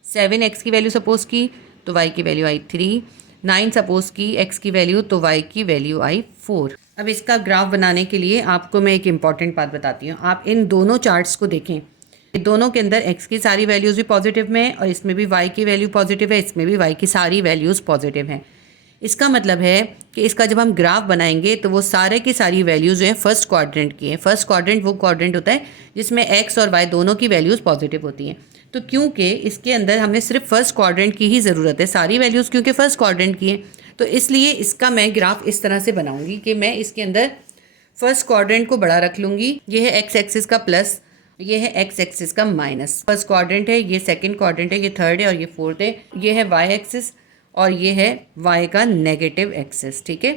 7 x की वैल्यू सपोज की तो y की वैल्यू आई 3। 9 सपोज की x की वैल्यू तो y की वैल्यू आई 4। अब इसका ग्राफ बनाने के लिए आपको मैं एक इम्पॉर्टेंट बात बताती हूँ। आप इन दोनों चार्ट्स को देखें, दोनों के अंदर x की सारी वैल्यूज़ भी पॉजिटिव में है और इसमें भी y की वैल्यू पॉजिटिव है, इसमें भी y की सारी वैल्यूज़ पॉजिटिव हैं। इसका मतलब है कि इसका जब हम ग्राफ बनाएंगे तो वो सारे की सारी वैल्यूज़ जो है फर्स्ट क्वाड्रेंट की है। फर्स्ट क्वाड्रेंट वो क्वाड्रेंट होता है जिसमें x और y दोनों की वैल्यूज़ पॉजिटिव होती हैं। तो क्योंकि इसके अंदर हमें सिर्फ फर्स्ट क्वाड्रेंट की ही ज़रूरत है, सारी वैल्यूज़ क्योंकि फर्स्ट क्वाड्रेंट की हैं, तो इसलिए इसका मैं ग्राफ इस तरह से बनाऊंगी कि मैं इसके अंदर फर्स्ट क्वाड्रेंट को बड़ा रख लूँगी। ये है x एक्सिस का प्लस, ये है x एक्सिस का माइनस। फर्स्ट क्वाड्रेंट है, ये सेकंड क्वाड्रेंट है, ये थर्ड है और ये फोर्थ है। ये है y एक्सिस और ये है y का नेगेटिव एक्सिस। ठीक है,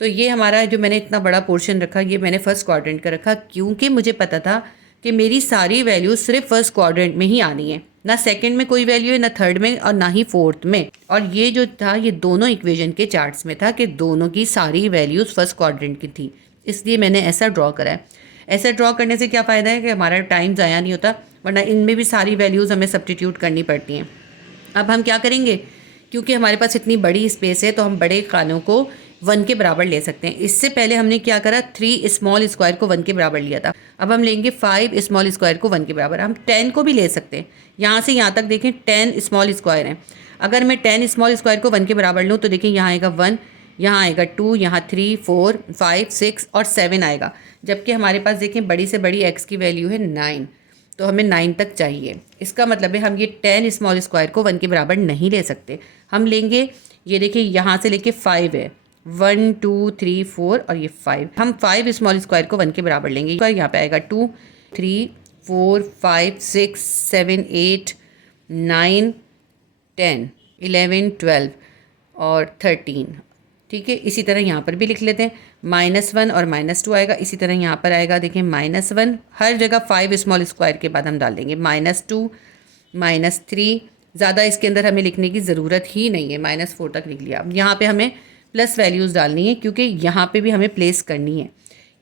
तो ये हमारा जो मैंने इतना बड़ा पोर्शन रखा, ये मैंने फर्स्ट क्वाड्रेंट का रखा क्योंकि मुझे पता था कि मेरी सारी वैल्यूज सिर्फ फर्स्ट क्वाड्रेंट में ही आनी है, ना सेकंड में कोई वैल्यू है, ना थर्ड में और ना ही फोर्थ में। और ये जो था ये दोनों इक्वेशन के चार्ट्स में था कि दोनों की सारी वैल्यूज़ फर्स्ट क्वाड्रेंट की थी, इसलिए मैंने ऐसा ड्रॉ करा है। ऐसा ड्रॉ करने से क्या फ़ायदा है कि हमारा टाइम ज़ाया नहीं होता, वरना इनमें भी सारी वैल्यूज़ हमें सब्स्टिट्यूट करनी पड़ती हैं। अब हम क्या करेंगे, क्योंकि हमारे पास इतनी बड़ी स्पेस है तो हम बड़े खानों को 1 के बराबर ले सकते हैं। इससे पहले हमने क्या करा, 3 स्मॉल स्क्वायर को 1 के बराबर लिया था। अब हम लेंगे 5 स्मॉल स्क्वायर को 1 के बराबर। हम 10 को भी ले सकते हैं, यहाँ से यहाँ तक देखें 10 स्मॉल स्क्वायर हैं। अगर मैं 10 स्मॉल स्क्वायर को 1 के बराबर लूँ तो देखिए यहाँ आएगा 1, यहाँ आएगा 2, यहाँ 3 4 5 6 और 7 आएगा। जबकि हमारे पास देखें बड़ी से बड़ी x की वैल्यू है 9, तो हमें 9 तक चाहिए। इसका मतलब है हम ये 10 स्मॉल स्क्वायर को 1 के बराबर नहीं ले सकते। हम लेंगे, ये देखिए यहाँ से लेके 5 है, 1 2 3 4 और ये 5। हम 5 स्मॉल स्क्वायर को 1 के बराबर लेंगे। यहाँ पे आएगा 2 3 4 5 6 7 8 9 10 11 12। और 13। ठीक है, इसी तरह यहाँ पर भी लिख लेते हैं, -1 और -2 आएगा। इसी तरह यहाँ पर आएगा, देखिए -1, हर जगह 5 स्मॉल स्क्वायर के बाद हम डाल देंगे, -2, -3। ज़्यादा इसके अंदर हमें लिखने की ज़रूरत ही नहीं है, -4 तक लिख लिया। अब यहाँ पे हमें प्लस वैल्यूज़ डालनी है क्योंकि यहाँ पे भी हमें प्लेस करनी है।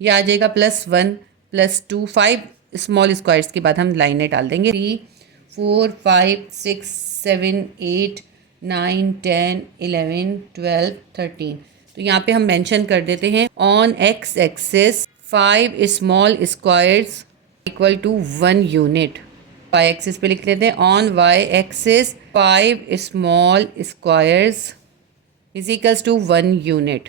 ये आ जाएगा +1, +2, 5 स्मॉल स्क्वायर्स के बाद हम लाइनें डाल देंगे, 3, 4, 5, 6, 7, 8, 9, 10, 11, 12, 13। तो यहाँ पे हम मेंशन कर देते हैं on x axis 5 small squares equal to 1 unit. y axis पे लिख लेते हैं on y axis 5 small squares is equals to 1 unit.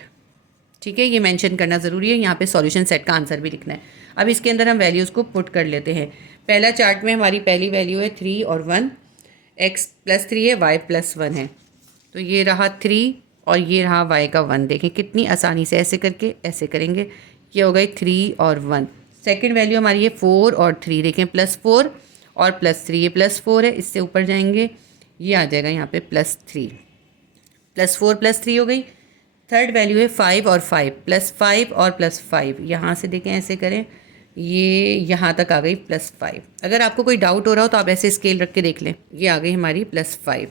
ठीक है, ये मेंशन करना ज़रूरी है। यहाँ पे सॉल्यूशन सेट का आंसर भी लिखना है। अब इसके अंदर हम वैल्यूज़ को पुट कर लेते हैं। पहला चार्ट में हमारी पहली वैल्यू है 3 और 1, x +3 है, y +1 है। तो ये रहा 3 और ये रहा y का 1। देखें कितनी आसानी से ऐसे करके ऐसे करेंगे, ये हो गई 3 और 1। सेकंड वैल्यू हमारी है 4 और 3, देखें +4 और +3, ये +4 है, इससे ऊपर जाएंगे ये आ जाएगा यहाँ पे +3, +4 +3 हो गई। थर्ड वैल्यू है 5 और 5, +5 और +5, यहाँ से देखें ऐसे करें, ये यहाँ तक आ गई +5। अगर आपको कोई डाउट हो रहा हो तो आप ऐसे स्केल रख के देख लें। ये आ गई हमारी +5,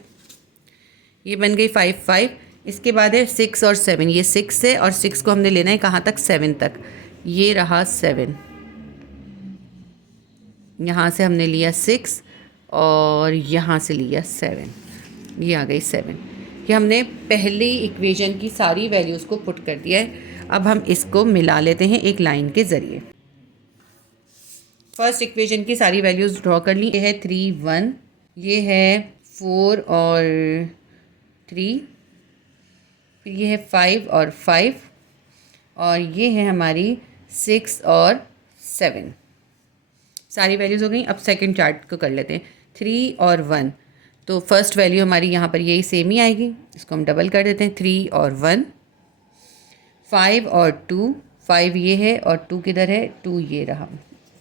ये बन गई 5, 5। इसके बाद है 6 और 7, ये 6 है और 6 को हमने लेना है कहाँ तक, 7 तक। ये रहा 7, यहाँ से हमने लिया 6 और यहाँ से लिया 7, ये आ गई 7। कि हमने पहली इक्वेशन की सारी वैल्यूज़ को पुट कर दिया है। अब हम इसको मिला लेते हैं एक लाइन के ज़रिए। फर्स्ट इक्वेशन की सारी वैल्यूज़ ड्रॉ कर ली। ये है 3, 1, ये है 4 और 3, फिर ये है 5 और 5, और ये है हमारी 6 और 7। सारी वैल्यूज़ हो गई। अब सेकंड चार्ट को कर लेते हैं, 3 और 1। तो फर्स्ट वैल्यू हमारी यहाँ पर यही सेम ही आएगी, इसको हम डबल कर देते हैं, 3 और 1। 5 और 2, 5 ये है और 2 किधर है, 2 ये रहा।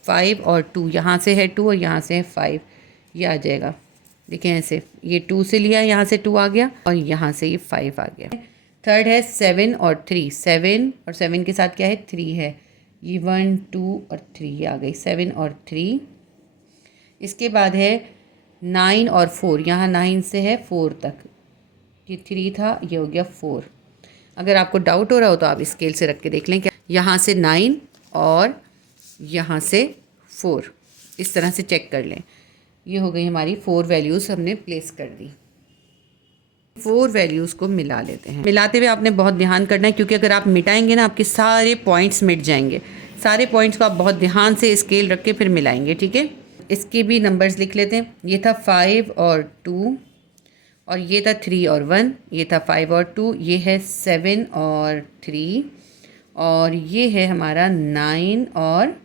5 और 2, यहाँ से है 2 और यहाँ से है 5, ये आ जाएगा। देखें ऐसे, ये 2 से लिया, यहाँ से 2 आ गया और यहाँ से ये 5 आ गया। थर्ड है 7 और 3, 7 और 7 के साथ क्या है, 3 है, ये 1, 2 और 3, ये आ गई 7 और 3। इसके बाद है 9 और 4, यहाँ 9 से है 4 तक, ये 3 था, ये हो गया 4। अगर आपको डाउट हो रहा हो तो आप स्केल से रख के देख लें, क्या यहाँ से 9 और यहाँ से 4, इस तरह से चेक कर लें। ये हो गई हमारी 4 वैल्यूज़ हमने प्लेस कर दी। 4 वैल्यूज़ को मिला लेते हैं। मिलाते हुए आपने बहुत ध्यान करना है, क्योंकि अगर आप मिटाएंगे ना आपके सारे पॉइंट्स मिट जाएंगे। सारे पॉइंट्स को आप बहुत ध्यान से स्केल रख के फिर मिलाएंगे। ठीक है, इसके भी नंबर्स लिख लेते हैं। ये था 5 और 2, और ये था 3 और 1, ये था 5 और 2, ये है 7 और 3, और ये है हमारा 9 और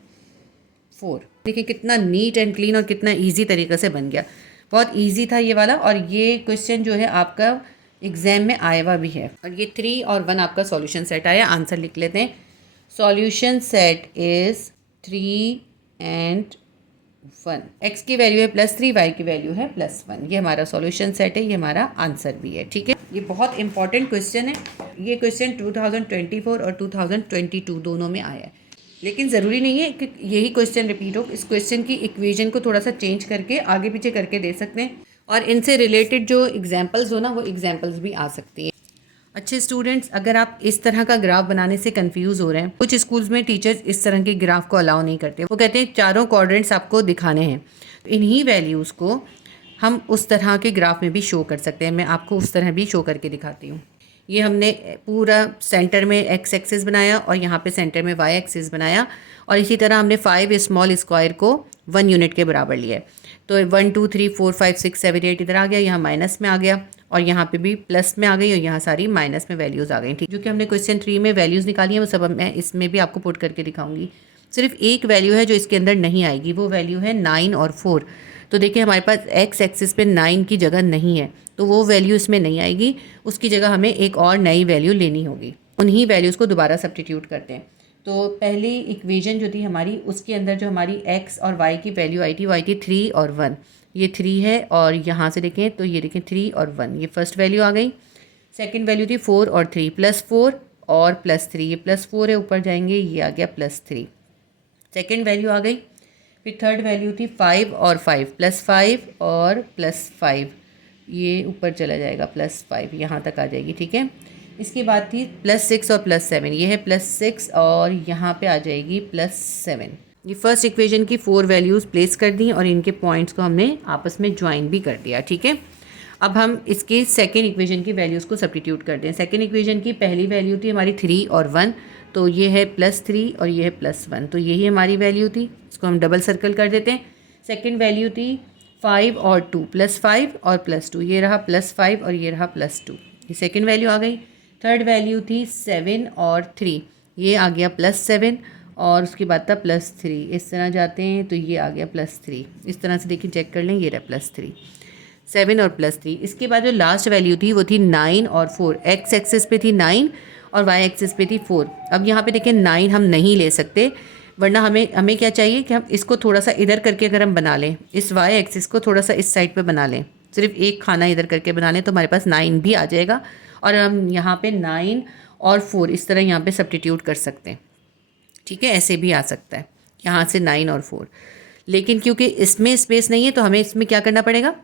4। देखिए कितना नीट एंड क्लीन और कितना इजी तरीके से बन गया। बहुत इजी था ये वाला, और ये क्वेश्चन जो है आपका एग्जाम में आया हुआ भी है। और ये 3 और 1 आपका सॉल्यूशन सेट आया। आंसर लिख लेते हैं, solution set is 3 and 1। x की वैल्यू है +3, y की वैल्यू है +1। ये हमारा सॉल्यूशन सेट है, ये हमारा आंसर भी है। ठीक है, ये बहुत इंपॉर्टेंट क्वेश्चन है। ये क्वेश्चन 2024 और 2022 दोनों में आया है, लेकिन ज़रूरी नहीं है कि यही क्वेश्चन रिपीट हो। इस क्वेश्चन की इक्वेशन को थोड़ा सा चेंज करके आगे पीछे करके दे सकते हैं, और इनसे रिलेटेड जो एग्जाम्पल्स हो ना, वो एग्जाम्पल्स भी आ सकती हैं। अच्छे स्टूडेंट्स, अगर आप इस तरह का ग्राफ बनाने से कंफ्यूज हो रहे हैं, कुछ स्कूल्स में टीचर्स इस तरह के ग्राफ को अलाउ नहीं करते। वो कहते हैं चारों क्वाड्रेंट्स आपको दिखाने हैं। इन्हीं वैल्यूज़ को हम उस तरह के ग्राफ में भी शो कर सकते हैं। मैं आपको उस तरह भी शो करके दिखाती हूँ। ये हमने पूरा सेंटर में x एक्सिस बनाया और यहाँ पे सेंटर में y एक्सिस बनाया, और इसी तरह हमने 5 स्मॉल स्क्वायर को 1 यूनिट के बराबर लिया है। तो 1 2 3 4 5 6 7 8 इधर आ गया, यहाँ माइनस में आ गया, और यहाँ पे भी प्लस में आ गई, और यहाँ सारी माइनस में वैल्यूज़ आ गई। ठीक, जो कि हमने क्वेश्चन 3 में वैल्यूज़ निकाली हैं वो सब मैं इसमें भी आपको पुट करके दिखाऊंगी। सिर्फ एक वैल्यू है जो इसके अंदर नहीं आएगी, वो वैल्यू है 9 और 4। तो देखिए हमारे पास x एक्सिस पे 9 की जगह नहीं है, तो वो वैल्यू इसमें नहीं आएगी। उसकी जगह हमें एक और नई वैल्यू लेनी होगी। उन्हीं वैल्यूज़ को दोबारा सब्स्टिट्यूट करते हैं। तो पहली इक्वेशन जो थी हमारी, उसके अंदर जो हमारी x और y की वैल्यू आई थी वो आई थी 3 और 1। ये 3 है, और यहाँ से देखें तो ये देखें 3 और 1, ये फर्स्ट वैल्यू आ गई। सेकंड वैल्यू थी 4 और 3, +4 और +3, ये +4 है, ऊपर जाएंगे ये आ गया +3, सेकंड वैल्यू आ गई। फिर थर्ड वैल्यू थी 5 और 5, +5 और +5, ये ऊपर चला जाएगा +5, यहाँ तक आ जाएगी, ठीक है। इसके बाद थी +6 और +7, ये है +6 और यहाँ पे आ जाएगी +7। ये फर्स्ट इक्वेशन की 4 वैल्यूज़ प्लेस कर दी और इनके पॉइंट्स को हमने आपस में ज्वाइन भी कर दिया, ठीक है। अब हम इसके सेकेंड इक्वेशन की वैल्यूज़ को सब्स्टिट्यूट करते हैं। सेकेंड इक्वेशन की पहली वैल्यू थी हमारी 3 और 1, तो ये है +3 और ये है +1, तो यही हमारी वैल्यू थी, इसको हम डबल सर्कल कर देते हैं। सेकेंड वैल्यू थी 5 और 2, +5 और +2, ये रहा +5 और ये रहा +2, ये सेकेंड वैल्यू आ गई। थर्ड वैल्यू थी 7 और 3, ये आ गया +7 और उसके बाद था +3, इस तरह जाते हैं तो ये आ गया +3, इस तरह से देखिए चेक कर लें, ये रहा +3, 7 और +3। इसके बाद जो लास्ट वैल्यू थी वो थी 9 और 4, एक्स एक्सिस पे थी 9 और वाई एक्सिस पे थी 4। अब यहाँ पे देखिए 9 हम नहीं ले सकते, वरना हमें क्या चाहिए कि हम इसको थोड़ा सा इधर करके अगर हम बना लें, इस वाई एक्सिस को थोड़ा सा इस साइड पे बना लें, सिर्फ एक खाना इधर करके बना लें, तो हमारे पास 9 भी आ जाएगा और हम यहाँ पे 9 और 4 इस तरह यहाँ पे सब्स्टिट्यूट कर सकते हैं, ठीक है। ऐसे भी आ सकता है यहाँ से 9 और 4, लेकिन क्योंकि इसमें स्पेस नहीं है तो हमें इसमें क्या करना पड़ेगा,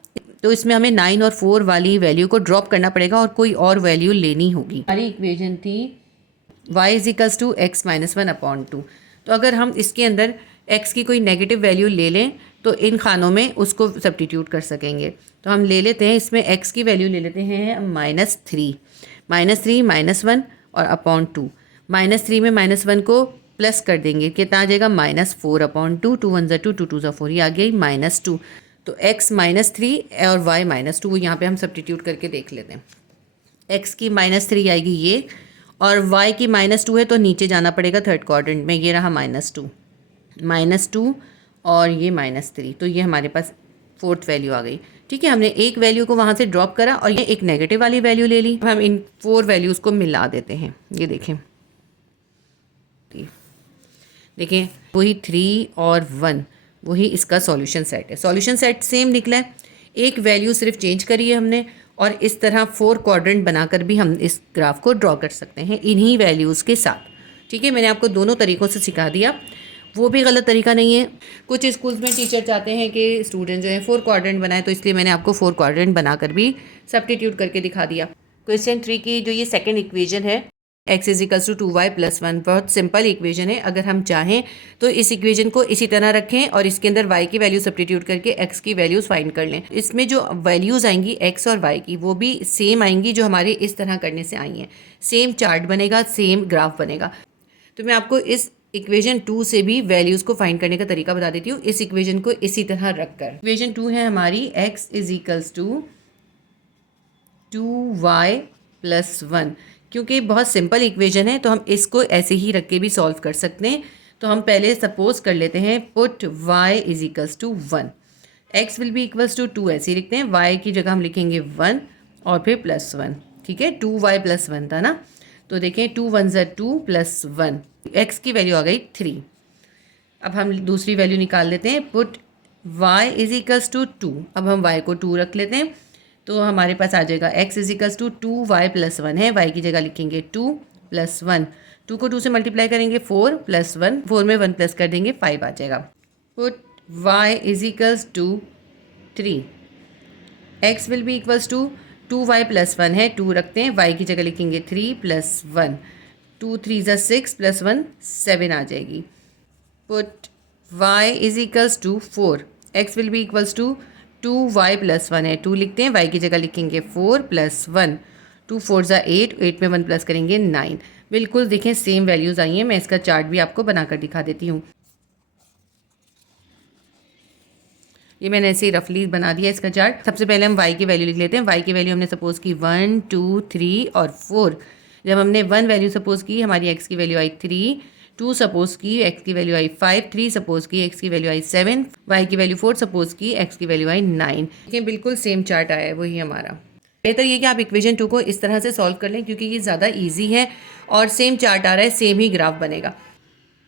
तो इसमें हमें 9 और 4 वाली वैल्यू को ड्रॉप करना पड़ेगा और कोई और वैल्यू लेनी होगी। हमारी इक्वेशन थी y = x - 1/2, तो अगर हम इसके अंदर x की कोई नेगेटिव वैल्यू ले लें तो इन खानों में उसको सब्स्टिट्यूट कर सकेंगे। तो हम ले लेते हैं, इसमें x की वैल्यू ले लेते हैं -3, -1 और /2, -3 में -1 को प्लस कर देंगे, कितना आ जाएगा -4/2, 2 1 2, 2 2 4, ये आ गई -2, तो x -3 और y -2 यहाँ पे हम सब्स्टिट्यूट करके देख लेते हैं। x की -3 आएगी ये, और y की -2 है तो नीचे जाना पड़ेगा थर्ड क्वाड्रेंट में, ये रहा -2 और ये -3, तो ये हमारे पास फोर्थ वैल्यू आ गई, ठीक है। हमने एक वैल्यू को वहाँ से ड्रॉप करा और ये एक नेगेटिव वाली वैल्यू ले ली। हम इन 4 वैल्यूज़ को मिला देते हैं, ये देखें, देखिए वही 3 और 1 वही इसका सॉल्यूशन सेट है। सॉल्यूशन सेट सेम निकला है, एक वैल्यू सिर्फ चेंज करी है हमने, और इस तरह 4 क्वाड्रेंट बनाकर भी हम इस ग्राफ को ड्रॉ कर सकते हैं इन्हीं वैल्यूज़ के साथ, ठीक है। मैंने आपको दोनों तरीक़ों से सिखा दिया, वो भी गलत तरीका नहीं है। कुछ स्कूल्स में टीचर चाहते हैं कि स्टूडेंट जो है 4 क्वाड्रेंट बनाए, तो इसलिए मैंने आपको 4 क्वाड्रेंट बनाकर भी सब्स्टिट्यूट करके दिखा दिया। क्वेश्चन 3 की जो ये सेकेंड इक्वेशन है x = 2y + 1, बहुत सिंपल इक्वेशन है। अगर हम चाहें तो इस इक्वेशन को इसी तरह रखें और इसके अंदर y की वैल्यू सब्स्टिट्यूट करके x की वैल्यूज़ फाइंड कर लें। इसमें जो वैल्यूज़ आएंगी x और y की वो भी सेम आएंगी जो हमारे इस तरह करने से आई हैं, सेम चार्ट बनेगा, सेम ग्राफ बनेगा। तो मैं आपको इस इक्वेशन 2 से भी वैल्यूज़ को फाइंड करने का तरीका बता देती हूँ, इस इक्वेशन को इसी तरह रख कर। इक्वेशन 2 है हमारी x = 2y + 1, क्योंकि बहुत सिंपल इक्वेशन है तो हम इसको ऐसे ही रख के भी सॉल्व कर सकते हैं। तो हम पहले सपोज कर लेते हैं, put y = 1, x will be = 2, ऐसे ही लिखते हैं, y की जगह हम लिखेंगे 1 और फिर +1, ठीक है। 2y + 1 था ना, तो देखें 2 1 2 + 1, x की वैल्यू आ गई 3। अब हम दूसरी वैल्यू निकाल लेते हैं, पुट y = 2, अब हम y को 2 रख लेते हैं, तो हमारे पास आ जाएगा x = 2y + 1 है, y की जगह लिखेंगे 2 + 1, 2 को 2 से मल्टीप्लाई करेंगे 4 + 1, 4 में 1 प्लस कर देंगे 5 आ जाएगा। Put y = 3, x will be = 2y + 1 है, 2 रखते हैं, y की जगह लिखेंगे 3 + 1, 2 3 = 6 + 1 7 आ जाएगी। Put y = 4, x will be = 2y + 1 है, 2 लिखते हैं, y की जगह लिखेंगे 4 + 1, 2 4 = 8, 8 में 1 प्लस करेंगे 9। बिल्कुल देखें सेम वैल्यूज़ आई हैं। मैं इसका चार्ट भी आपको बनाकर दिखा देती हूँ। ये मैंने ऐसे ही रफली बना दिया इसका चार्ट। सबसे पहले हम y की वैल्यू लिख लेते हैं। y की वैल्यू हमने सपोज़ की 1 2 3 और 4। जब हमने 1 वैल्यू सपोज़ की, हमारी x की वैल्यू आई 3, 2 सपोज़ की, x की वैल्यू आई 5, 3 सपोज़ की, x की वैल्यू आई 7, y की वैल्यू 4 सपोज़ की, x की वैल्यू आई 9। देखिए बिल्कुल सेम चार्ट आया है, वही हमारा। बेहतर ये कि आप इक्वेशन 2 को इस तरह से सॉल्व कर लें, क्योंकि ये ज़्यादा ईजी है और सेम चार्ट आ रहा है, सेम ही ग्राफ बनेगा।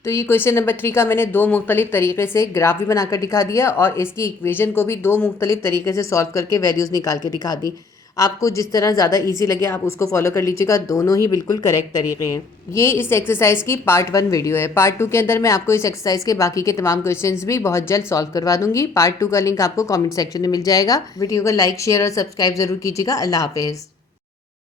तो ये क्वेश्चन नंबर 3 का मैंने 2 मुख्तलिफ तरीके से ग्राफ भी बनाकर दिखा दिया और इसकी इक्वेशन को भी 2 मुख्तलिफ तरीके से सॉल्व करके वैल्यूज़ निकाल के दिखा दी। आपको जिस तरह ज़्यादा इजी लगे आप उसको फॉलो कर लीजिएगा, दोनों ही बिल्कुल करेक्ट तरीके हैं। ये इस एक्सरसाइज की पार्ट 1 वीडियो है। पार्ट 2 के अंदर मैं आपको इस एक्सरसाइज के बाकी के तमाम क्वेश्चंस भी बहुत जल्द सॉल्व करवा दूंगी। पार्ट 2 का लिंक आपको कमेंट सेक्शन में मिल जाएगा। वीडियो को लाइक, शेयर और सब्सक्राइब जरूर कीजिएगा। अल्लाह हाफिज़।